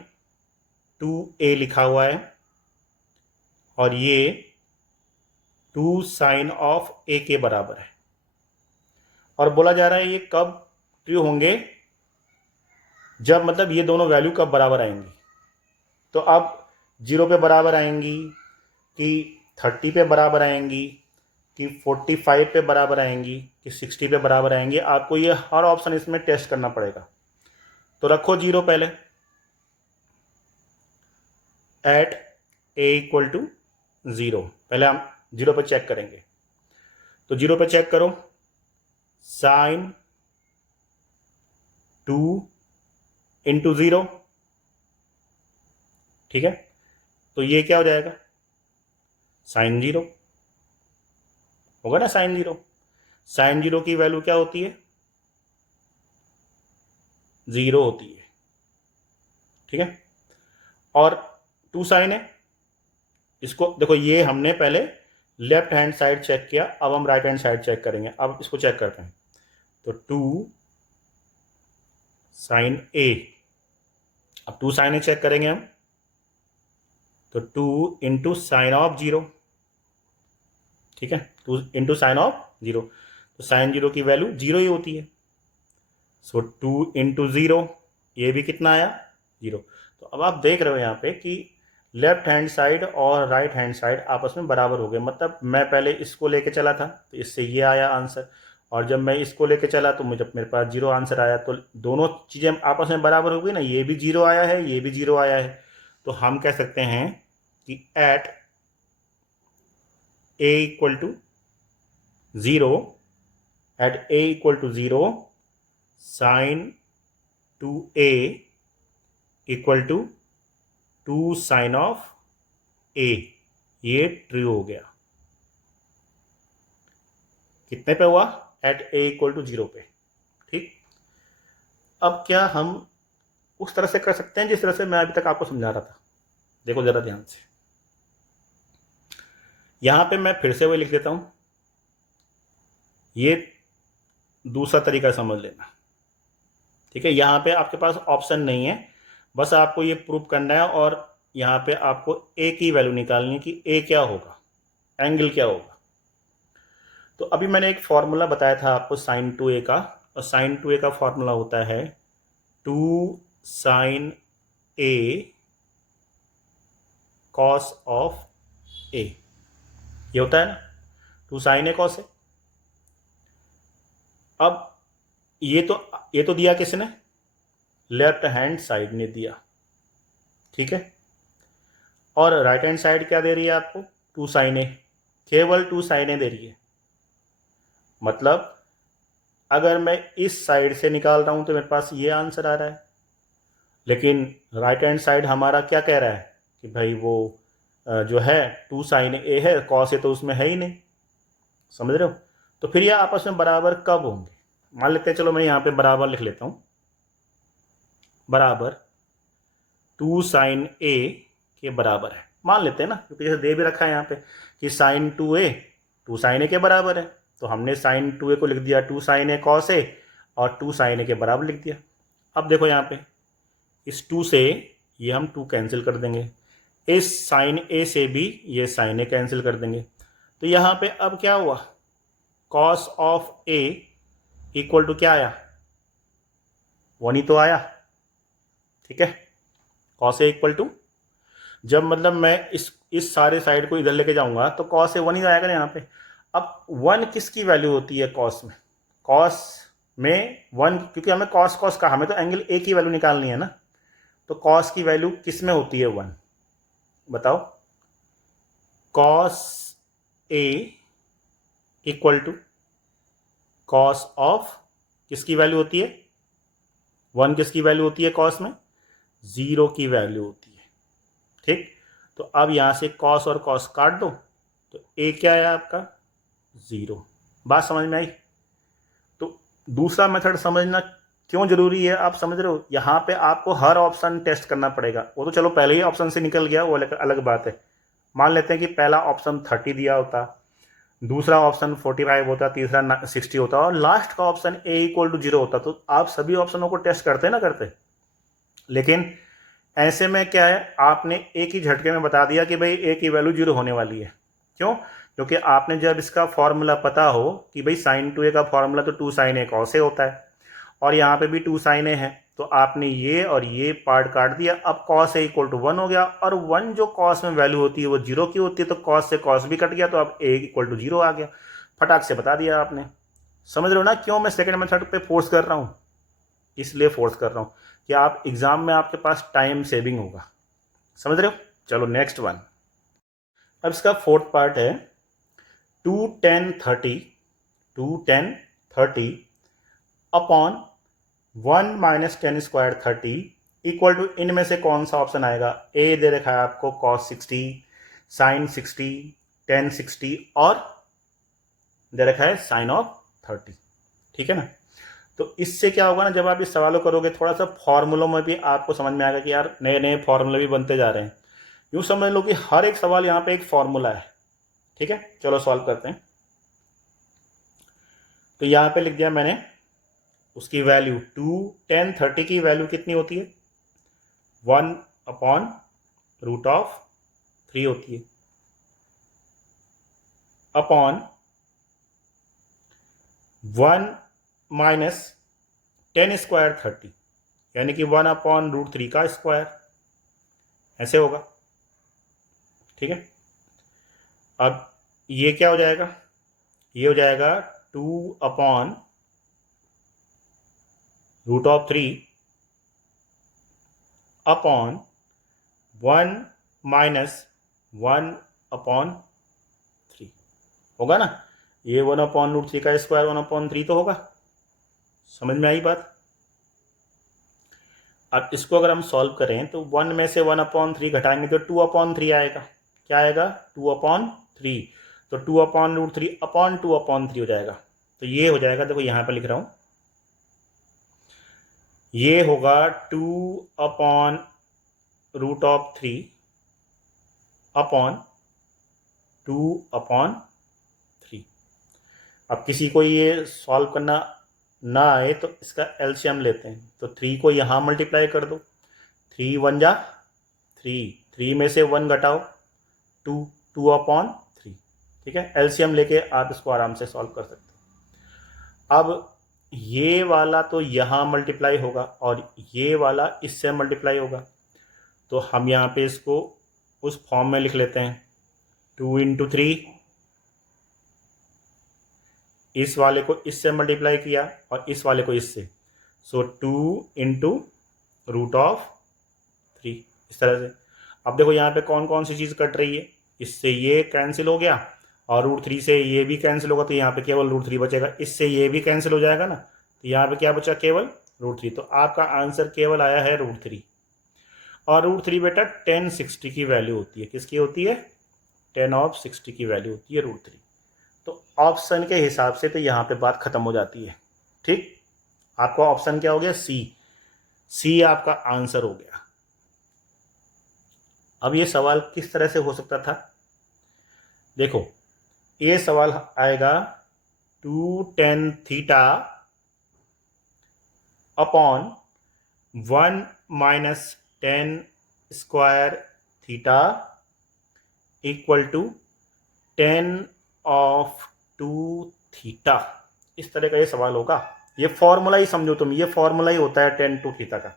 2a लिखा हुआ है, और ये 2 साइन ऑफ a के बराबर है, और बोला जा रहा है ये कब ट्रू होंगे, जब मतलब ये दोनों वैल्यू कब बराबर आएंगी। तो अब 0 पे बराबर आएंगी, कि 30 पे बराबर आएंगी, कि 45 पे बराबर आएंगी, कि 60 पे बराबर आएंगी। आपको ये हर ऑप्शन इसमें टेस्ट करना पड़ेगा। तो रखो 0 पहले, एट a इक्वल टू 0, पहले हम 0 पे चेक करेंगे। तो 0 पे चेक करो, साइन 2 इंटू 0, ठीक है, तो ये क्या हो जाएगा, साइन 0 होगा ना, साइन 0। साइन 0 की वैल्यू क्या होती है, 0 होती है, ठीक है। और 2 साइन है, इसको देखो, ये हमने पहले लेफ्ट हैंड साइड चेक किया, अब हम राइट हैंड साइड चेक करेंगे। अब इसको चेक करते हैं, तो 2 साइन a, अब 2 साइन a चेक करेंगे हम, तो 2 इंटू साइन ऑफ 0, ठीक है, 2 इंटू साइन ऑफ 0, तो साइन 0 की वैल्यू 0 ही होती है। सो 2 इंटू 0, ये भी कितना आया, 0। तो अब आप देख रहे हो यहाँ पे कि लेफ्ट हैंड साइड और राइट हैंड साइड आपस में बराबर हो गए। मतलब मैं पहले इसको लेके चला था, तो इससे ये आया आंसर, और जब मैं इसको लेके चला तो मुझे मेरे पास 0 आंसर आया। तो दोनों चीज़ें आपस में बराबर हो गई ना, ये भी 0 आया है, ये भी 0 आया है। तो हम कह सकते हैं कि at A equal to 0, at A equal to 0 sine 2a equal to 2 sine of a, ये ट्रू हो गया। कितने पे हुआ? एट ए इक्वल टू 0 पे। ठीक, अब क्या हम उस तरह से कर सकते हैं जिस तरह से मैं अभी तक आपको समझा रहा था? देखो जरा ध्यान से, यहां पे मैं फिर से वही लिख देता हूं, ये दूसरा तरीका समझ लेना। ठीक है, यहां पे आपके पास ऑप्शन नहीं है, बस आपको ये प्रूव करना है और यहां पे आपको ए की वैल्यू निकालनी है कि ए क्या होगा, एंगल क्या होगा। तो अभी मैंने एक फॉर्मूला बताया था आपको साइन 2a का, और साइन 2a का फॉर्मूला होता है 2 sine a cos of a, ये होता है ना 2 साइन a कॉस a। अब ये तो दिया किसने? लेफ्ट हैंड साइड ने दिया, ठीक है। और राइट हैंड साइड क्या दे रही है आपको? 2 साइन a, केवल 2 साइन a दे रही है। मतलब अगर मैं इस साइड से निकाल रहा हूं तो मेरे पास ये आंसर आ रहा है, लेकिन राइट हैंड साइड हमारा क्या कह रहा है कि भाई वो जो है 2 साइन ए है, कॉस ए तो उसमें है ही नहीं। समझ रहे हो? तो फिर ये आपस में बराबर कब होंगे? मान लेते हैं, चलो मैं यहाँ पे बराबर लिख लेता हूँ, बराबर 2 साइन ए के बराबर है मान लेते हैं ना, क्योंकि जैसे दे भी रखा है यहाँ पे कि साइन 2a 2 साइन ए के बराबर है, तो हमने साइन 2a को लिख दिया 2 साइन ए कॉस ए, और 2 साइन ए के बराबर लिख दिया। अब देखो यहाँ पे इस 2 से ये हम 2 कैंसिल कर देंगे, इस साइन ए से भी ये साइन ए कैंसिल कर देंगे। तो यहाँ पे अब क्या हुआ? Cos of A equal to क्या आया? 1 ही तो आया। ठीक है, कॉस ए इक्वल टू, जब मतलब मैं इस सारे साइड को इधर लेके जाऊंगा तो कॉस ए 1 ही आएगा ना यहाँ पे। अब 1 किसकी वैल्यू होती है कॉस में? कॉस में 1, क्योंकि हमें कॉस कॉस का, हमें तो एंगल ए की वैल्यू निकालनी है ना, तो कॉस की वैल्यू किस में होती है? 1। बताओ, cos A equal to cos of किसकी वैल्यू होती है? 1 किसकी वैल्यू होती है कॉस में? 0 की वैल्यू होती है। ठीक, तो अब यहां से कॉस और कॉस काट दो, तो ए क्या है आपका? 0। बात समझ में आई? तो दूसरा मेथड समझना क्यों जरूरी है आप समझ रहे हो? यहां पे आपको हर ऑप्शन टेस्ट करना पड़ेगा। वो तो चलो पहले ही ऑप्शन से निकल गया, वो अलग बात है। मान लेते हैं कि पहला ऑप्शन 30 दिया होता, दूसरा ऑप्शन 45 होता, तीसरा 60 होता, और लास्ट का ऑप्शन ए इक्वल टू 0 होता, तो आप सभी ऑप्शनों को टेस्ट करते ना करते। लेकिन ऐसे में क्या है, आपने एक ही झटके में बता दिया कि भाई ए की वैल्यू 0 होने वाली है। क्यों? क्योंकि आपने जब इसका फॉर्मूला पता हो कि भाई साइन 2a का फॉर्मूला तो 2 साइन ए कॉस ए होता है, और यहाँ पे भी 2 साइन ए है, तो आपने ये और ये पार्ट काट दिया। अब कॉस ए इक्वल टू 1 हो गया, और 1 जो कॉस में वैल्यू होती है वो 0 की होती है, तो कॉस से कॉस भी कट गया, तो अब ए इक्वल टू 0 आ गया। फटाक से बता दिया आपने। समझ रहे हो ना क्यों मैं सेकंड मेथड पे फोर्स कर रहा हूँ? इसलिए फोर्स कर रहा हूँ कि आप एग्जाम में आपके पास टाइम सेविंग होगा। समझ रहे हो? चलो नेक्स्ट वन। अब इसका फोर्थ पार्ट है 2 10 30 2 10 30 upon 1 minus 10 square 30 equal to, इनमें से कौन सा ऑप्शन आएगा? ए दे रखा है आपको कॉस 60, साइन 60, टेन 60, और दे रखा है साइन ऑफ 30। ठीक है ना? तो इससे क्या होगा ना, जब आप इस सवालों करोगे थोड़ा सा फॉर्मूलों में भी आपको समझ में आएगा कि यार नए नए फॉर्मूले भी बनते जा रहे हैं। यूं समझ लो कि हर एक सवाल यहाँ पे एक फॉर्मूला है। ठीक है, चलो सॉल्व करते हैं। तो यहाँ पे लिख दिया मैंने उसकी वैल्यू 2 10 30 की वैल्यू कितनी होती है? 1 अपॉन रूट ऑफ 3 होती है, अपॉन 1 माइनस 10 स्क्वायर 30, यानी कि 1 अपॉन रूट 3 का स्क्वायर, ऐसे होगा। ठीक है, अब ये क्या हो जाएगा? ये हो जाएगा 2/√3 अपॉन 1 माइनस 1/3 होगा ना। ये 1/√3 का स्क्वायर 1/3 तो होगा। समझ में आई बात। अब इसको अगर हम सॉल्व करें तो 1 में से 1/3 घटाएंगे तो 2/3 आएगा। क्या आएगा? 2/3। तो 2/√3 अपॉन 2/3 हो जाएगा। तो ये हो जाएगा, देखो यहाँ पे लिख रहा हूँ, ये होगा 2/√3 अपॉन 2/3। अब किसी को ये सॉल्व करना ना आए तो इसका एलसीएम लेते हैं। तो 3 को यहाँ मल्टीप्लाई कर दो, 3 1 जा 3, 3 में से 1 घटाओ 2, 2/3। ठीक है, एलसीएम लेके आप इसको आराम से सॉल्व कर सकते हो। अब ये वाला तो यहाँ मल्टीप्लाई होगा और ये वाला इससे मल्टीप्लाई होगा, तो हम यहाँ पे इसको उस फॉर्म में लिख लेते हैं। 2 × 3, इस वाले को इससे मल्टीप्लाई किया और इस वाले को इससे, सो 2 × √3 इस तरह से। अब देखो यहाँ पे कौन कौन सी चीज़ कट रही है, इससे ये कैंसिल हो गया और √3 से ये भी कैंसिल होगा, तो यहाँ पे केवल √3 बचेगा। इससे ये भी कैंसिल हो जाएगा ना, तो यहाँ पे क्या बचा? केवल √3। तो आपका आंसर केवल आया है √3। और √3 बेटा 1060 की वैल्यू होती है। किसकी होती है? 10/60 की वैल्यू होती है √3। तो ऑप्शन के हिसाब से तो यहाँ पे बात खत्म हो जाती है। ठीक, आपका ऑप्शन क्या हो गया? सी आपका आंसर हो गया। अब ये सवाल किस तरह से हो सकता था? देखो, ये सवाल आएगा 2 tan theta upon 1 minus tan square theta equal to 10/2 theta. इस तरह का ये सवाल होगा। ये फॉर्मूला ही समझो तुम, ये फॉर्मूला ही होता है 10/2 थीटा का।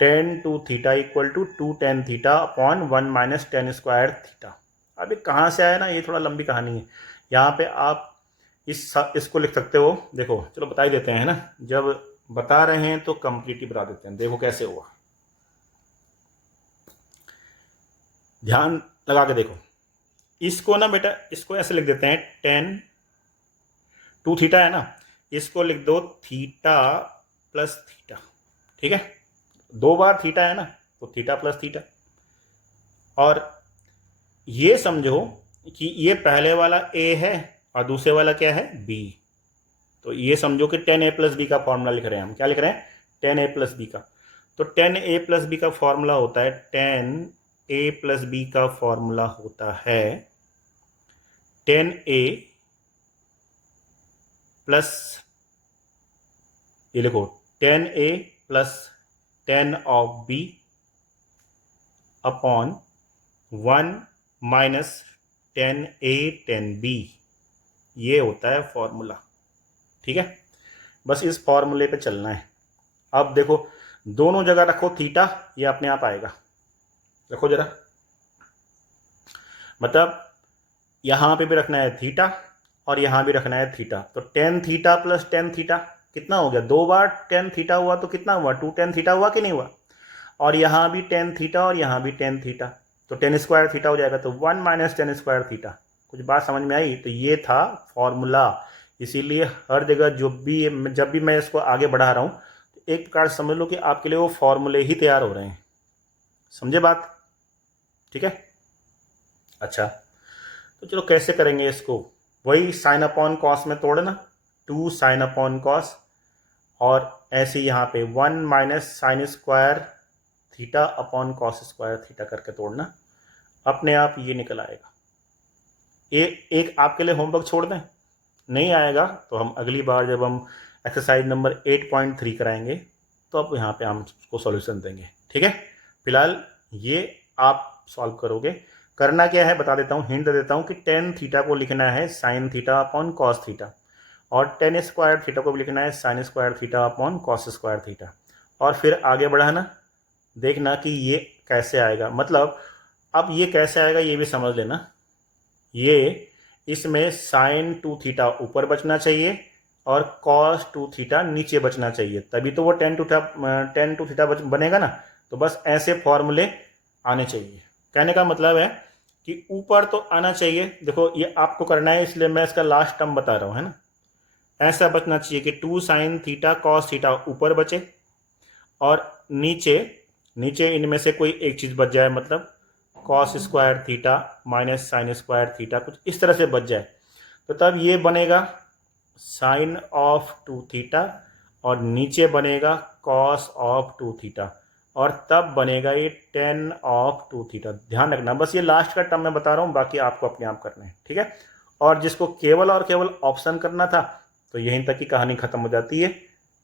10/2 theta equal to 2 tan theta upon 1 minus tan square theta. अब ये कहाँ से आया ना, ये थोड़ा लंबी कहानी है। यहाँ पे आप इसको लिख सकते हो। देखो, चलो बता ही देते हैं ना, जब बता रहे हैं तो कंप्लीट ही बता देते हैं। देखो कैसे हुआ, ध्यान लगा के देखो। इसको ना बेटा, इसको ऐसे लिख देते हैं 10/2 थीटा है ना, इसको लिख दो थीटा प्लस थीटा। ठीक है, 2 बार थीटा है ना, तो थीटा प्लस थीटा। और ये समझो कि ये पहले वाला a है और दूसरे वाला क्या है? b। तो ये समझो कि 10a + b का फॉर्मूला लिख रहे हैं हम। क्या लिख रहे हैं? 10a + b का। तो 10a + b का फॉर्मूला होता है 10a + b का फॉर्मूला होता है 10a प्लस, ये लिखो 10a + 10/b upon 1 minus 10a tan b। ये होता है फॉर्मूला। ठीक है, बस इस फॉर्मूले पे चलना है। अब देखो, दोनों जगह रखो थीटा, ये अपने आप आएगा। रखो जरा, मतलब यहाँ पे भी रखना है थीटा और यहाँ भी रखना है थीटा। तो 10 थीटा प्लस 10 थीटा कितना हो गया? 2 बार 10 थीटा हुआ तो कितना हुआ? 2 tan थीटा हुआ कि नहीं हुआ? और यहाँ भी 10 थीटा और यहाँ भी 10 थीटा, तो 10 स्क्वायर थीटा हो जाएगा। तो 1 माइनस 10 स्क्वायर थीटा। कुछ बात समझ में आई? तो ये था फॉर्मूला। इसीलिए हर जगह जब भी मैं इसको आगे बढ़ा रहा हूँ, तो एक प्रकार समझ लो कि आपके लिए वो फॉर्मूले ही तैयार हो रहे हैं। समझे बात? ठीक है, अच्छा, तो चलो कैसे करेंगे इसको? वही साइन अपॉन कॉस में तोड़ना, 2 sin अपॉन कॉस, और ऐसे यहाँ पे 1 minus sine square theta upon cos square theta करके तोड़ना। अपने आप ये निकल आएगा। एक आपके लिए होमवर्क छोड़ दें, नहीं आएगा तो हम अगली बार जब हम एक्सरसाइज नंबर 8.3 कराएंगे तो अब यहाँ पे हम उसको सॉल्यूशन देंगे। ठीक है, फिलहाल ये आप सॉल्व करोगे। करना क्या है बता देता हूँ, हिंट दे देता हूँ कि 10 थीटा को लिखना है sine theta upon cos theta, और 10 स्क्वायर थीटा को भी लिखना है sign square theta upon cos square theta. और फिर आगे बढ़ाना, देखना कि ये कैसे आएगा। मतलब अब ये कैसे आएगा ये भी समझ लेना। ये इसमें साइन 2 थीटा ऊपर बचना चाहिए और कॉस 2 थीटा नीचे बचना चाहिए, तभी तो वो टेन टू थीटा बनेगा ना। तो बस ऐसे फॉर्मूले आने चाहिए। कहने का मतलब है कि ऊपर तो आना चाहिए। देखो ये आपको करना है, इसलिए मैं इसका लास्ट टर्म बता रहा हूँ, है ना। ऐसा बचना चाहिए कि 2 साइन थीटा कॉस थीटा ऊपर बचे और नीचे नीचे इनमें से कोई एक चीज़ बच जाए, मतलब cos square theta minus sine square theta, कुछ इस तरह से बच जाए। तो तब ये बनेगा साइन ऑफ 2 थीटा और नीचे बनेगा कॉस ऑफ 2 थीटा और तब बनेगा ये टेन ऑफ 2 थीटा। ध्यान रखना, बस ये लास्ट का टर्म मैं बता रहा हूँ, बाकी आपको अपने आप करना है, ठीक है। और जिसको केवल और केवल ऑप्शन करना था, तो यहीं तक की कहानी खत्म हो जाती है।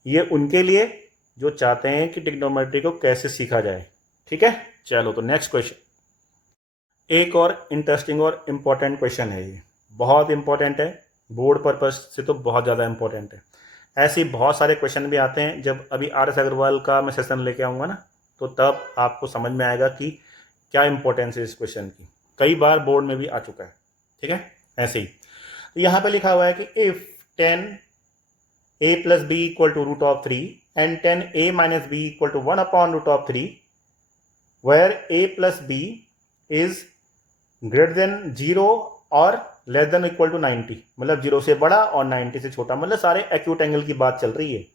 ये उनके लिए जो चाहते हैं कि ट्रिग्नोमेट्री को कैसे सीखा जाए, ठीक है। चलो तो नेक्स्ट क्वेश्चन, एक और इंटरेस्टिंग और इम्पोर्टेंट क्वेश्चन है। ये बहुत इंपॉर्टेंट है, बोर्ड पर्पज से तो बहुत ज़्यादा इंपॉर्टेंट है। ऐसे ही बहुत सारे क्वेश्चन भी आते हैं। जब अभी RS अग्रवाल का मैं सेशन लेके आऊँगा ना, तो तब आपको समझ में आएगा कि क्या इंपॉर्टेंस है इस क्वेश्चन की। कई बार बोर्ड में भी आ चुका है, ठीक है। ऐसे ही यहाँ पे लिखा हुआ है कि if 10a plus b equal to root of 3 and 10a minus b equal to 1 upon root of 3 where a plus b is greater than 0 और लेस देन इक्वल टू 90, मतलब 0 से बड़ा और 90 से छोटा, मतलब सारे एक्यूट एंगल की बात चल रही है।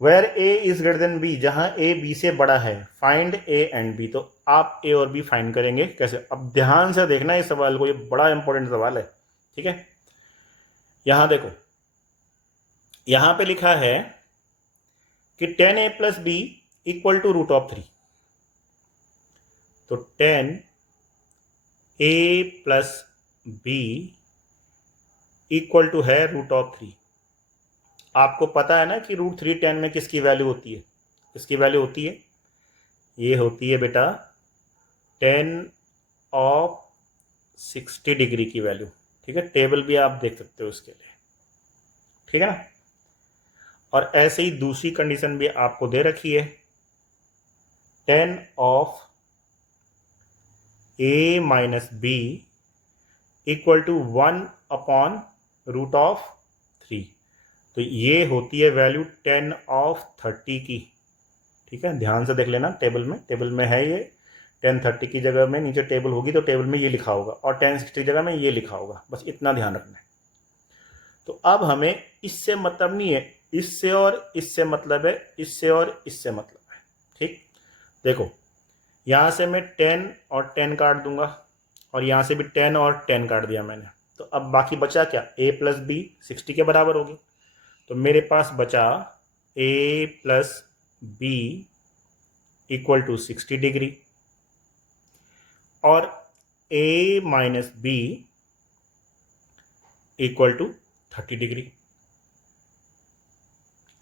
Where A is greater than B, जहां ए बी से बड़ा है, फाइंड ए एंड बी। तो आप ए और बी फाइंड करेंगे कैसे? अब ध्यान से देखना इस सवाल को, ये बड़ा इंपॉर्टेंट सवाल है, ठीक है। यहां देखो, यहां पे लिखा है कि 10a plus B equal to root of 3। तो 10a plus B equal to है रूट ऑफ 3। आपको पता है ना कि रूट 3 10 में किसकी वैल्यू होती है? किसकी वैल्यू होती है? ये होती है बेटा 10 ऑफ 60 डिग्री की वैल्यू, ठीक है। टेबल भी आप देख सकते हो इसके लिए, ठीक है ना। और ऐसे ही दूसरी कंडीशन भी आपको दे रखी है, 10 of a minus B equal to 1 upon root of 3। तो ये होती है वैल्यू 10 ऑफ 30 की, ठीक है। ध्यान से देख लेना, टेबल में है ये 10 30 की जगह में नीचे टेबल होगी तो टेबल में ये लिखा होगा और 10 60 की जगह में ये लिखा होगा, बस इतना ध्यान रखना है। तो अब हमें इससे मतलब नहीं है, इससे और इससे मतलब है, इससे और इससे मतलब है, ठीक। देखो यहाँ से मैं 10 और 10 काट दूंगा और यहाँ से भी 10 और 10 काट दिया मैंने। तो अब बाकी बचा क्या? a प्लस बी 60 के बराबर होगी। तो मेरे पास बचा a plus B equal to 60 degree और a minus B equal to 30 degree,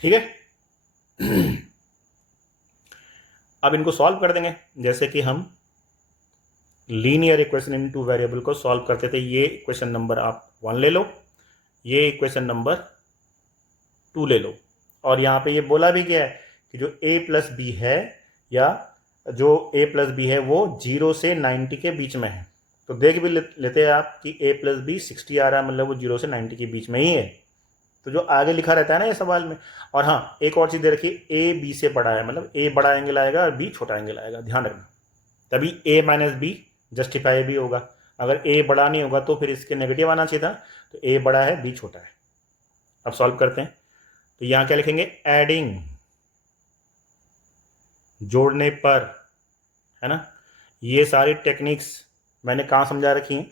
ठीक है। अब इनको सॉल्व कर देंगे, जैसे कि हम linear equation in two variable को सॉल्व करते थे। ये इक्वेशन नंबर आप 1 ले लो, ये इक्वेशन नंबर 2 ले लो। और यहाँ पे ये बोला भी गया है कि जो a प्लस बी है, या जो a प्लस बी है वो 0 से 90 के बीच में है। तो देख भी लेते हैं आप कि a प्लस बी 60 आ रहा है, मतलब वो 0 से 90 के बीच में ही है। तो जो आगे लिखा रहता है ना ये सवाल में। और हाँ, एक और चीज़ दे रखिए, a b से बड़ा है, मतलब a बड़ा एंगल आएगा और b छोटा एंगल आएगा, ध्यान रखना। तभी a माइनस बी जस्टिफाई भी होगा। अगर a बड़ा नहीं होगा तो फिर इसके नेगेटिव आना चाहिए था। तो a बड़ा है, b छोटा है। अब सॉल्व करते हैं। तो यहाँ क्या लिखेंगे? एडिंग, जोड़ने पर, है ना। ये सारी टेक्निक्स मैंने कहाँ समझा रखी हैं?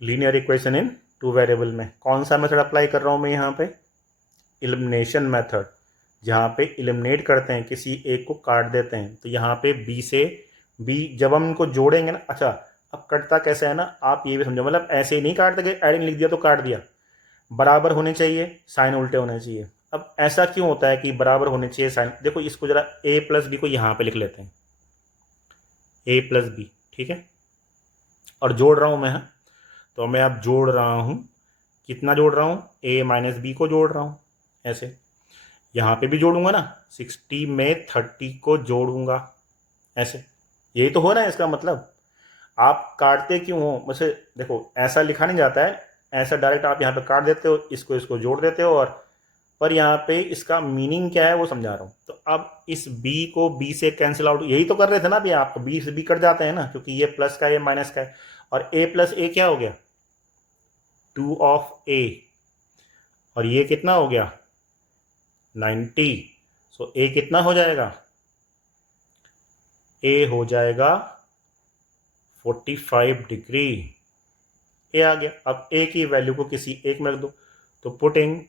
Linear equation in two variable में। कौन सा मेथड अप्लाई कर रहा हूँ मैं यहाँ पे? एलिमिनेशन मेथड, जहाँ पे एलिमिनेट करते हैं, किसी एक को काट देते हैं। तो यहाँ पे b से b जब हम इनको जोड़ेंगे ना, अच्छा अब कटता कैसे है ना, आप ये भी समझो, मतलब ऐसे ही नहीं काटते कि एडिंग लिख दिया तो काट दिया। बराबर होने चाहिए, साइन उल्टे होने चाहिए। अब ऐसा क्यों होता है कि बराबर होने चाहिए साइन? देखो इसको जरा a प्लस बी को यहाँ पे लिख लेते हैं, a प्लस बी, ठीक है। और जोड़ रहा हूँ मैं, हाँ। तो मैं अब जोड़ रहा हूँ, कितना जोड़ रहा हूँ? a माइनस बी को जोड़ रहा हूँ, ऐसे। यहाँ पे भी जोड़ूंगा ना, 60 में 30 को जोड़ूंगा, ऐसे। यही तो हो रहा है इसका मतलब। आप काटते क्यों हो? वैसे देखो ऐसा लिखा नहीं जाता है, ऐसा डायरेक्ट आप यहाँ पे काट देते हो, इसको इसको जोड़ देते हो, और पर यहाँ पे इसका मीनिंग क्या है वो समझा रहा हूँ। तो अब इस b को b से कैंसिल आउट, यही तो कर रहे थे ना अभी आप, b से b कट जाते हैं ना, क्योंकि ये प्लस का है ये माइनस का है, और a प्लस a क्या हो गया 2 ऑफ a, और ये कितना हो गया 90। सो a कितना हो जाएगा, a हो जाएगा 45 डिग्री, a आ गया। अब a की वैल्यू को किसी एक में रख दो, तो putting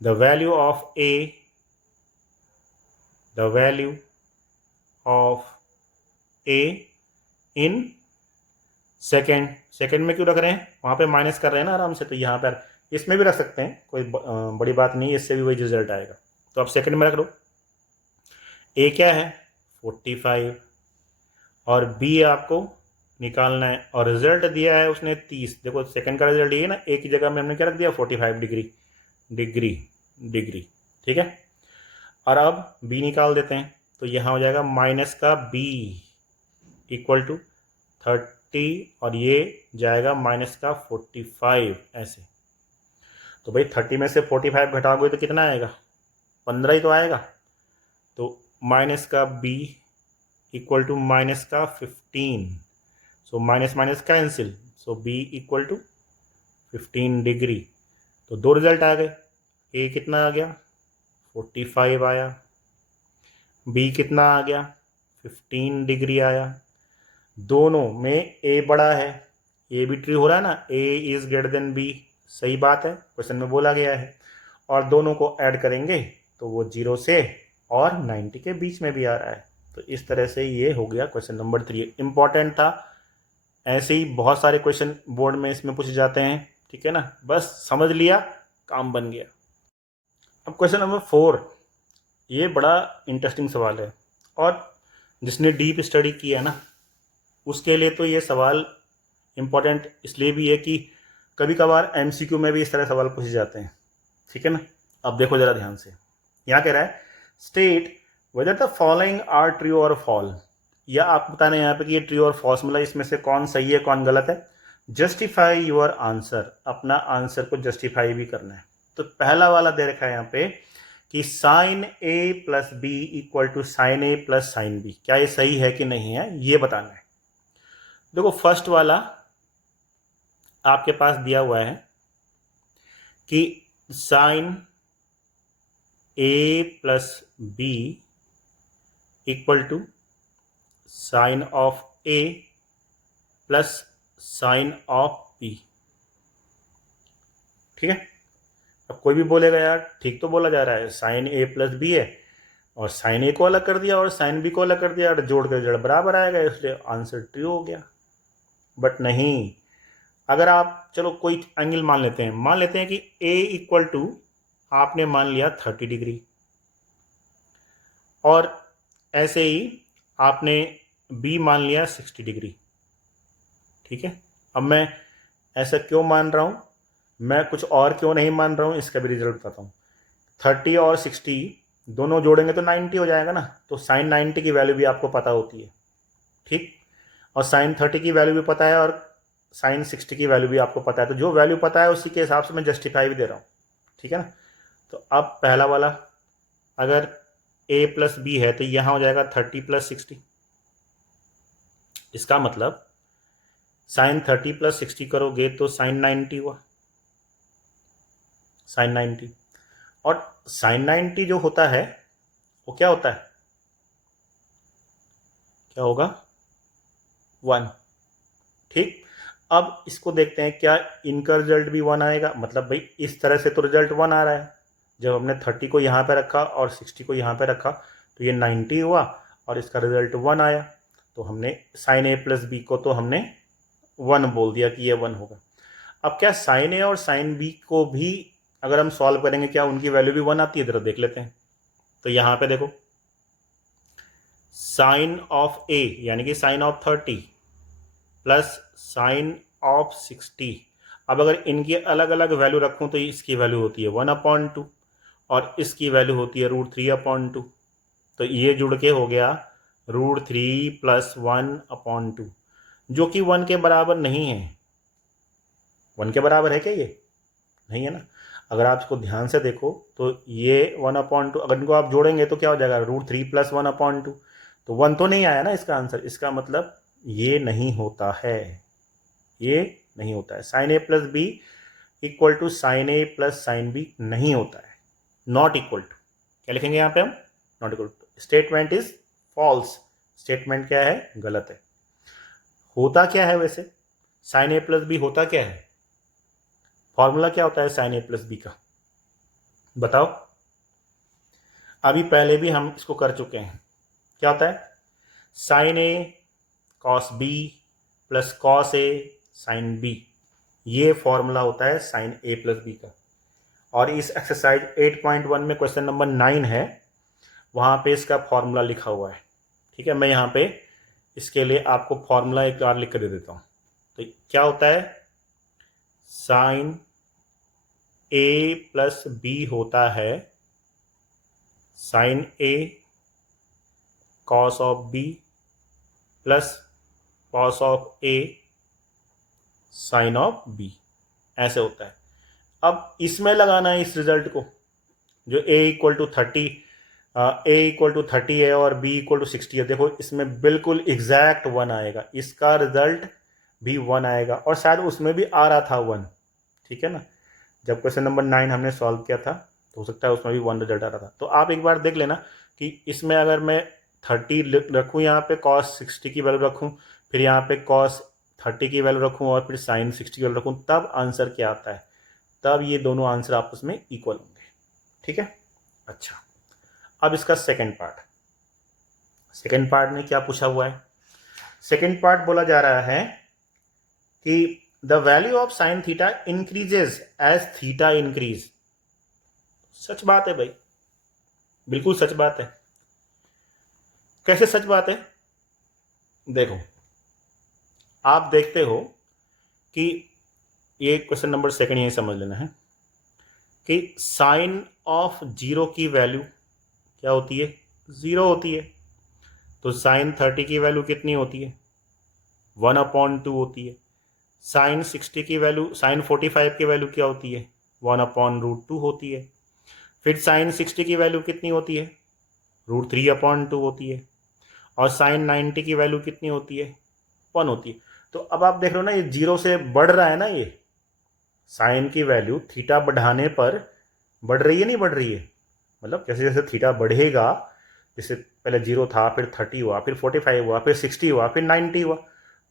the value of a, the value of a in second में क्यों रख रहे हैं, वहाँ पे माइनस कर रहे हैं ना आराम से, तो यहाँ पर इसमें भी रख सकते हैं, कोई बड़ी बात नहीं है, इससे भी वही रिजल्ट आएगा। तो अब सेकेंड में रख लो, a क्या है 45 और b आपको निकालना है, और रिजल्ट दिया है उसने 30। देखो सेकेंड का रिजल्ट ये ना, a की जगह में हमने क्या रख दिया 45 डिग्री, ठीक है। और अब b निकाल देते हैं, तो यहाँ हो जाएगा माइनस का b इक्वल टू 30, और ये जाएगा माइनस का 45 ऐसे। तो भाई 30 में से 45 घटाओगे तो कितना आएगा 15 ही तो आएगा। तो माइनस का b इक्वल टू माइनस का 15, so minus minus cancel, so b equal to 15 degree. तो दो रिजल्ट आ गए, a कितना आ गया 45 आया, b कितना आ गया 15 डिग्री आया। दोनों में a बड़ा है, a भी ट्रू हो रहा है ना, a is greater then b, सही बात है, क्वेश्चन में बोला गया है। और दोनों को ऐड करेंगे तो वो 0 से और 90 के बीच में भी आ रहा है। तो इस तरह से ये हो गया क्वेश्चन नंबर 3, इंपॉर्टेंट था। ऐसे ही बहुत सारे क्वेश्चन बोर्ड में इसमें पूछे जाते हैं, ठीक है ना, बस समझ लिया काम बन गया। अब क्वेश्चन नंबर 4, ये बड़ा इंटरेस्टिंग सवाल है, और जिसने डीप स्टडी किया ना उसके लिए तो ये सवाल इम्पोर्टेंट इसलिए भी है कि कभी कभार एमसीक्यू में भी इस तरह सवाल पूछे जाते हैं, ठीक है ना। अब देखो जरा ध्यान से, यहाँ कह रहा है state whether the following are true और फॉल, या आप बताना यहाँ पे कि ये ट्रू और फॉल्स, मतलब इसमें से कौन सही है कौन गलत है। जस्टिफाई योर आंसर, अपना आंसर को जस्टिफाई भी करना है। तो पहला वाला दे रखा है यहाँ पे कि sine A plus B equal to sine A plus sine B, क्या ये सही है कि नहीं है ये बताना है। देखो फर्स्ट वाला आपके पास दिया हुआ है कि sine A plus B equal to sine of A plus sine of B, ठीक है। अब कोई भी बोलेगा यार ठीक तो बोला जा रहा है, साइन ए प्लस बी है और साइन ए को अलग कर दिया और साइन बी को अलग कर दिया, और जोड़ कर रिजल्ट बराबर आएगा, इसलिए आंसर ट्रू हो गया। बट नहीं, अगर आप चलो कोई एंगल मान लेते हैं कि ए इक्वल टू आपने मान लिया 30 डिग्री, और ऐसे ही आपने बी मान लिया 60 डिग्री, ठीक है। अब मैं ऐसा क्यों मान रहा हूँ, मैं कुछ और क्यों नहीं मान रहा हूँ, इसका भी रिजल्ट बताता हूँ। 30 और 60 दोनों जोड़ेंगे तो 90 हो जाएगा ना, तो साइन 90 की वैल्यू भी आपको पता होती है, ठीक, और साइन 30 की वैल्यू भी पता है और साइन 60 की वैल्यू भी आपको पता है। तो जो वैल्यू पता है उसी के हिसाब से मैं जस्टिफाई भी दे रहा हूँ, ठीक है ना। तो अब पहला वाला अगर a प्लस बी है तो यहाँ हो जाएगा 30 प्लस 60, इसका मतलब साइन 30 प्लस 60 करोगे तो साइन 90 हुआ, साइन 90। और साइन 90 जो होता है वो क्या होता है, क्या होगा 1, ठीक। अब इसको देखते हैं क्या इनका रिजल्ट भी 1 आएगा, मतलब भाई इस तरह से तो रिजल्ट 1 आ रहा है। जब हमने 30 को यहाँ पे रखा और 60 को यहाँ पे रखा तो ये 90 हुआ और इसका रिजल्ट 1 आया, तो हमने साइन ए प्लस बी को तो हमने 1 बोल दिया कि ये 1 होगा। अब क्या साइन ए और साइन बी को भी अगर हम सॉल्व करेंगे क्या उनकी वैल्यू भी 1 आती है, जरा देख लेते हैं। तो यहाँ पे देखो साइन ऑफ ए यानी कि sine of 30 plus sine of 60, अब अगर इनकी अलग अलग वैल्यू रखूं तो इसकी वैल्यू होती है 1/2 और इसकी वैल्यू होती है √3/2, तो ये जुड़ के हो गया √3 + 1/2, जो कि 1 के बराबर नहीं है। 1 के बराबर है क्या ये? नहीं है ना। अगर आप इसको ध्यान से देखो तो ये 1/2, अगर इनको आप जोड़ेंगे तो क्या हो जाएगा, √3 + 1/2। तो 1 तो नहीं आया ना इसका आंसर। इसका मतलब ये नहीं होता है, ये नहीं होता है। sin a + b = sin a + sin b नहीं होता है। नॉट इक्वल टू, क्या लिखेंगे यहाँ पे हम? Not equal to. Statement is false. Statement क्या है? गलत है। होता क्या है वैसे? sin a + b होता क्या है? फॉर्मूला क्या होता है sin a + b का? बताओ। अभी पहले भी हम इसको कर चुके हैं। क्या होता है? sin a cos b + cos a sin b, ये फॉर्मूला होता है sin a + b का। और इस एक्सरसाइज 8.1 में क्वेश्चन नंबर 9 है, वहाँ पे इसका फॉर्मूला लिखा हुआ है। ठीक है, मैं यहाँ पे इसके लिए आपको फॉर्मूला एक बार लिख कर दे देता हूँ। तो क्या होता है? sin a + b होता है sin a cos of b + cos of a sin of b, ऐसे होता है। अब इसमें लगाना है इस रिजल्ट को, जो a = 30, a = 30 है और b = 60 है। देखो इसमें बिल्कुल एग्जैक्ट 1 आएगा, इसका रिजल्ट भी 1 आएगा, और शायद उसमें भी आ रहा था 1। ठीक है ना, जब क्वेश्चन नंबर 9 हमने सॉल्व किया था तो हो सकता है उसमें भी 1 रिजल्ट आ रहा था। तो आप एक बार देख लेना कि इसमें अगर मैं 30 रखूँ, यहाँ पे cos 60 की वैल्यू रखूँ, फिर यहाँ पे cos 30 की वैल्यू रखूँ और फिर sin 60 की वैल्यू रखूँ, तब आंसर क्या आता है? तब ये दोनों आंसर आपस में इक्वल होंगे। ठीक है। अच्छा, अब इसका सेकेंड पार्ट। सेकेंड पार्ट में क्या पूछा हुआ है? सेकेंड पार्ट बोला जा रहा है कि the value of sin theta increases as theta increase. सच बात है भाई, बिल्कुल सच बात है। कैसे सच बात है? देखो, आप देखते हो कि ये क्वेश्चन नंबर सेकंड यही समझ लेना है कि साइन ऑफ 0 की वैल्यू क्या होती है? 0 होती है। तो साइन 30 की वैल्यू कितनी होती है? 1/2 होती है। साइन 60 की वैल्यू, साइन 45 की वैल्यू क्या होती है? 1/√2 होती है। फिर साइन 60 की वैल्यू कितनी होती है? √3/2 होती है। और साइन 90 की वैल्यू कितनी होती है? 1 होती है। तो अब आप देख रहे हो ना, ये 0 से बढ़ रहा है ना, ये साइन की वैल्यू थीटा बढ़ाने पर बढ़ रही है, नहीं बढ़ रही है? मतलब जैसे जैसे थीटा बढ़ेगा, जैसे पहले 0 था, फिर 30 हुआ, फिर 45 हुआ, फिर 60 हुआ, फिर 90 हुआ।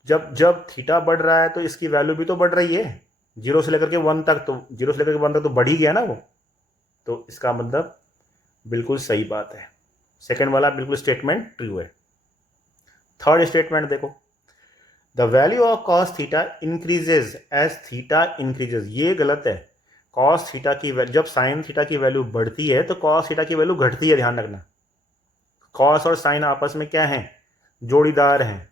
जब जब थीटा बढ़ रहा है तो इसकी वैल्यू भी तो बढ़ रही है। 0 से लेकर के 1 तक, तो 0 से लेकर के 1 तक तो बढ़ ही गया ना वो। तो इसका मतलब बिल्कुल सही बात है, सेकेंड वाला बिल्कुल स्टेटमेंट ट्रू है। थर्ड स्टेटमेंट देखो, the value of cos theta increases as theta increases. ये गलत है। cos थीटा की वैल्यू, जब sin थीटा की वैल्यू बढ़ती है तो cos थीटा की वैल्यू घटती है, ध्यान रखना। cos और sin आपस में क्या है? जोड़ीदार हैं।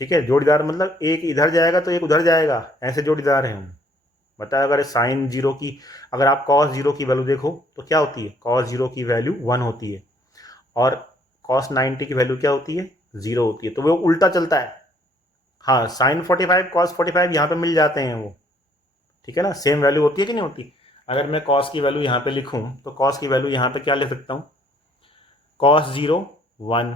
ठीक है, जोड़ीदार मतलब एक इधर जाएगा तो एक उधर जाएगा, ऐसे जोड़ीदार हैं हम। बता, अगर साइन 0 की, अगर आप cos 0 की वैल्यू देखो तो क्या होती है? cos 0 की वैल्यू 1 होती है, और cos 90 की वैल्यू क्या होती है? 0 होती है। तो वो उल्टा चलता है। हाँ, साइन 45 cos 45 यहाँ पे मिल जाते हैं वो। ठीक है ना, सेम वैल्यू होती है कि नहीं होती? अगर मैं cos की वैल्यू यहाँ पे लिखूँ तो cos की वैल्यू यहाँ पे क्या ले सकता हूँ? cos 0 1,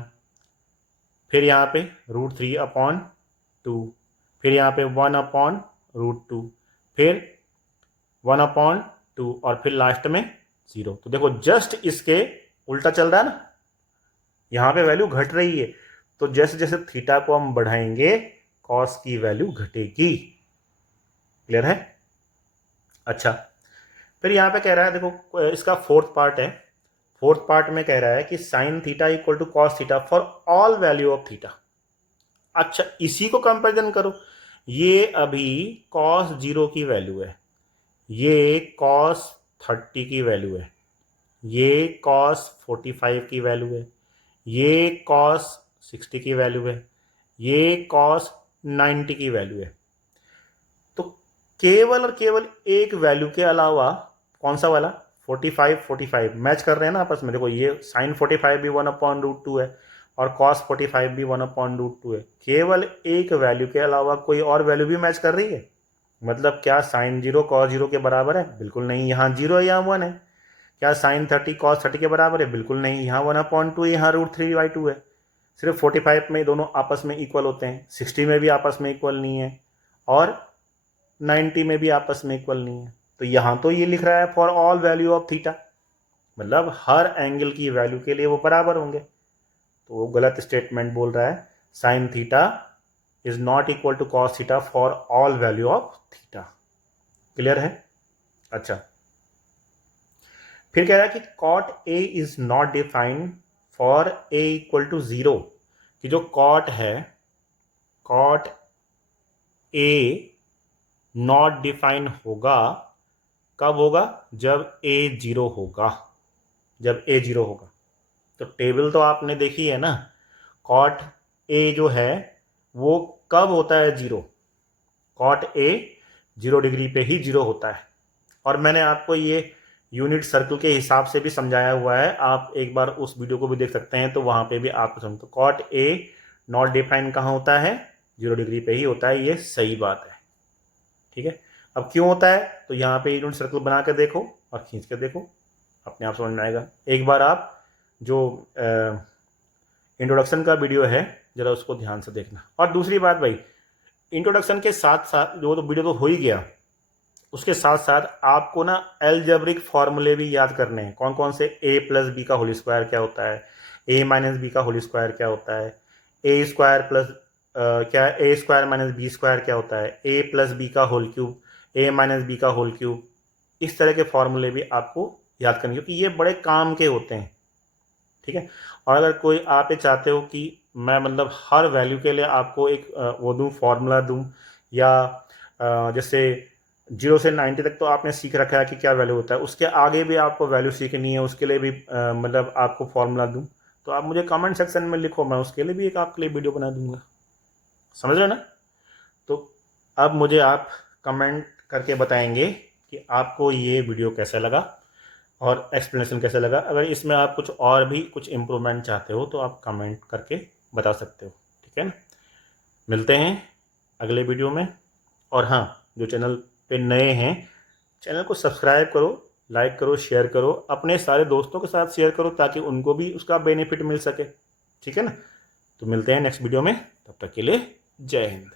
फिर यहाँ पे √3/2, फिर यहाँ पे 1/√2, फिर 1/2, और फिर लास्ट में 0। तो देखो जस्ट इसके उल्टा चल रहा है ना, यहाँ पे वैल्यू घट रही है। तो जैसे जैसे थीटा को हम बढ़ाएंगे कॉस की वैल्यू घटेगी। क्लियर है? अच्छा, फिर यहाँ पे कह रहा है, देखो इसका फोर्थ पार्ट है। फोर्थ पार्ट में कह रहा है कि sine theta = cos theta for all value of theta. अच्छा, इसी को कंपेरिजन करो। ये अभी cos 0 की वैल्यू है, ये cos 30 की वैल्यू है, ये cos 45 की वैल्यू है, ये cos 60 की वैल्यू है, ये cos 90 की वैल्यू है। तो केवल और केवल एक वैल्यू के अलावा, कौन सा वाला? 45 45 मैच कर रहे हैं ना आपस में। देखो ये साइन 45 भी 1/√2 है, और cos 45 भी 1/√2 है। केवल एक वैल्यू के अलावा कोई और वैल्यू भी मैच कर रही है। मतलब क्या sin 0 cos 0 के बराबर है? बिल्कुल नहीं, यहाँ 0 है यहाँ 1 है। क्या sin 30 cos 30 के बराबर है? बिल्कुल नहीं, यहाँ 1/2 यहाँ √3/2 है। सिर्फ 45 में दोनों आपस में इक्वल होते हैं, 60 में भी आपस में इक्वल नहीं है, और 90 में भी आपस में इक्वल नहीं है। तो यहाँ तो ये लिख रहा है for all value of theta, मतलब हर एंगल की वैल्यू के लिए वो बराबर होंगे। तो वो गलत स्टेटमेंट बोल रहा है। Sine theta is not equal to cos theta for all value of theta. Clear है? अच्छा, फिर कह रहा है कि cot A is not defined for A equal to 0, कि जो कॉट है, कॉट ए नॉट डिफाइन होगा, कब होगा? जब ए 0 होगा, जब ए 0 होगा। तो टेबल तो आपने देखी है ना, कॉट ए जो है वो कब होता है 0? कॉट ए 0 डिग्री पे ही 0 होता है। और मैंने आपको ये यूनिट सर्कल के हिसाब से भी समझाया हुआ है, आप एक बार उस वीडियो को भी देख सकते हैं, तो वहां पे भी आपको समझ। तो कॉट ए नॉट डिफाइन कहाँ होता है? 0 डिग्री पे ही होता है, ये सही बात है। ठीक है, अब क्यों होता है? तो यहाँ पे यूनिट सर्कल बना के देखो और खींच के देखो, अपने आप समझ में आएगा। एक बार आप जो इंट्रोडक्शन का वीडियो है जरा उसको ध्यान से देखना। और दूसरी बात भाई, इंट्रोडक्शन के साथ साथ जो तो वीडियो तो हो ही गया, उसके साथ साथ आपको ना एलजेब्रिक फॉर्मूले भी याद करने हैं। कौन कौन से? ए प्लस बी का होल स्क्वायर क्या होता है, ए माइनस बी का होल स्क्वायर क्या होता है, ए स्क्वायर प्लस क्या, ए स्क्वायर माइनस बी स्क्वायर क्या होता है, ए प्लस बी का होल क्यूब, ए माइनस बी का होल क्यूब। इस तरह के फॉर्मूले भी आपको याद करने, क्योंकि ये बड़े काम के होते हैं। ठीक है, और अगर कोई आप ये चाहते हो कि मैं मतलब हर वैल्यू के लिए आपको एक वो दूँ, फॉर्मूला दूँ, या जैसे 0 से 90 तक तो आपने सीख रखा है कि क्या वैल्यू होता है, उसके आगे भी आपको वैल्यू सीखनी है, उसके लिए भी मतलब आपको फॉर्मूला दूँ, तो आप मुझे कमेंट सेक्शन में लिखो, मैं उसके लिए भी एक आपके लिए वीडियो बना दूंगा। समझ रहे ना? तो अब मुझे आप कमेंट करके बताएंगे कि आपको ये वीडियो कैसा लगा और एक्सप्लेनेशन कैसा लगा। अगर इसमें आप कुछ और भी कुछ इम्प्रूवमेंट चाहते हो तो आप कमेंट करके बता सकते हो। ठीक है ना? मिलते हैं अगले वीडियो में। और हाँ, जो चैनल पे नए हैं, चैनल को सब्सक्राइब करो, लाइक करो, शेयर करो, अपने सारे दोस्तों के साथ शेयर करो ताकि उनको भी उसका बेनिफिट मिल सके। ठीक है ना? तो मिलते हैं नेक्स्ट वीडियो में, तब तक के लिए जय हिंद।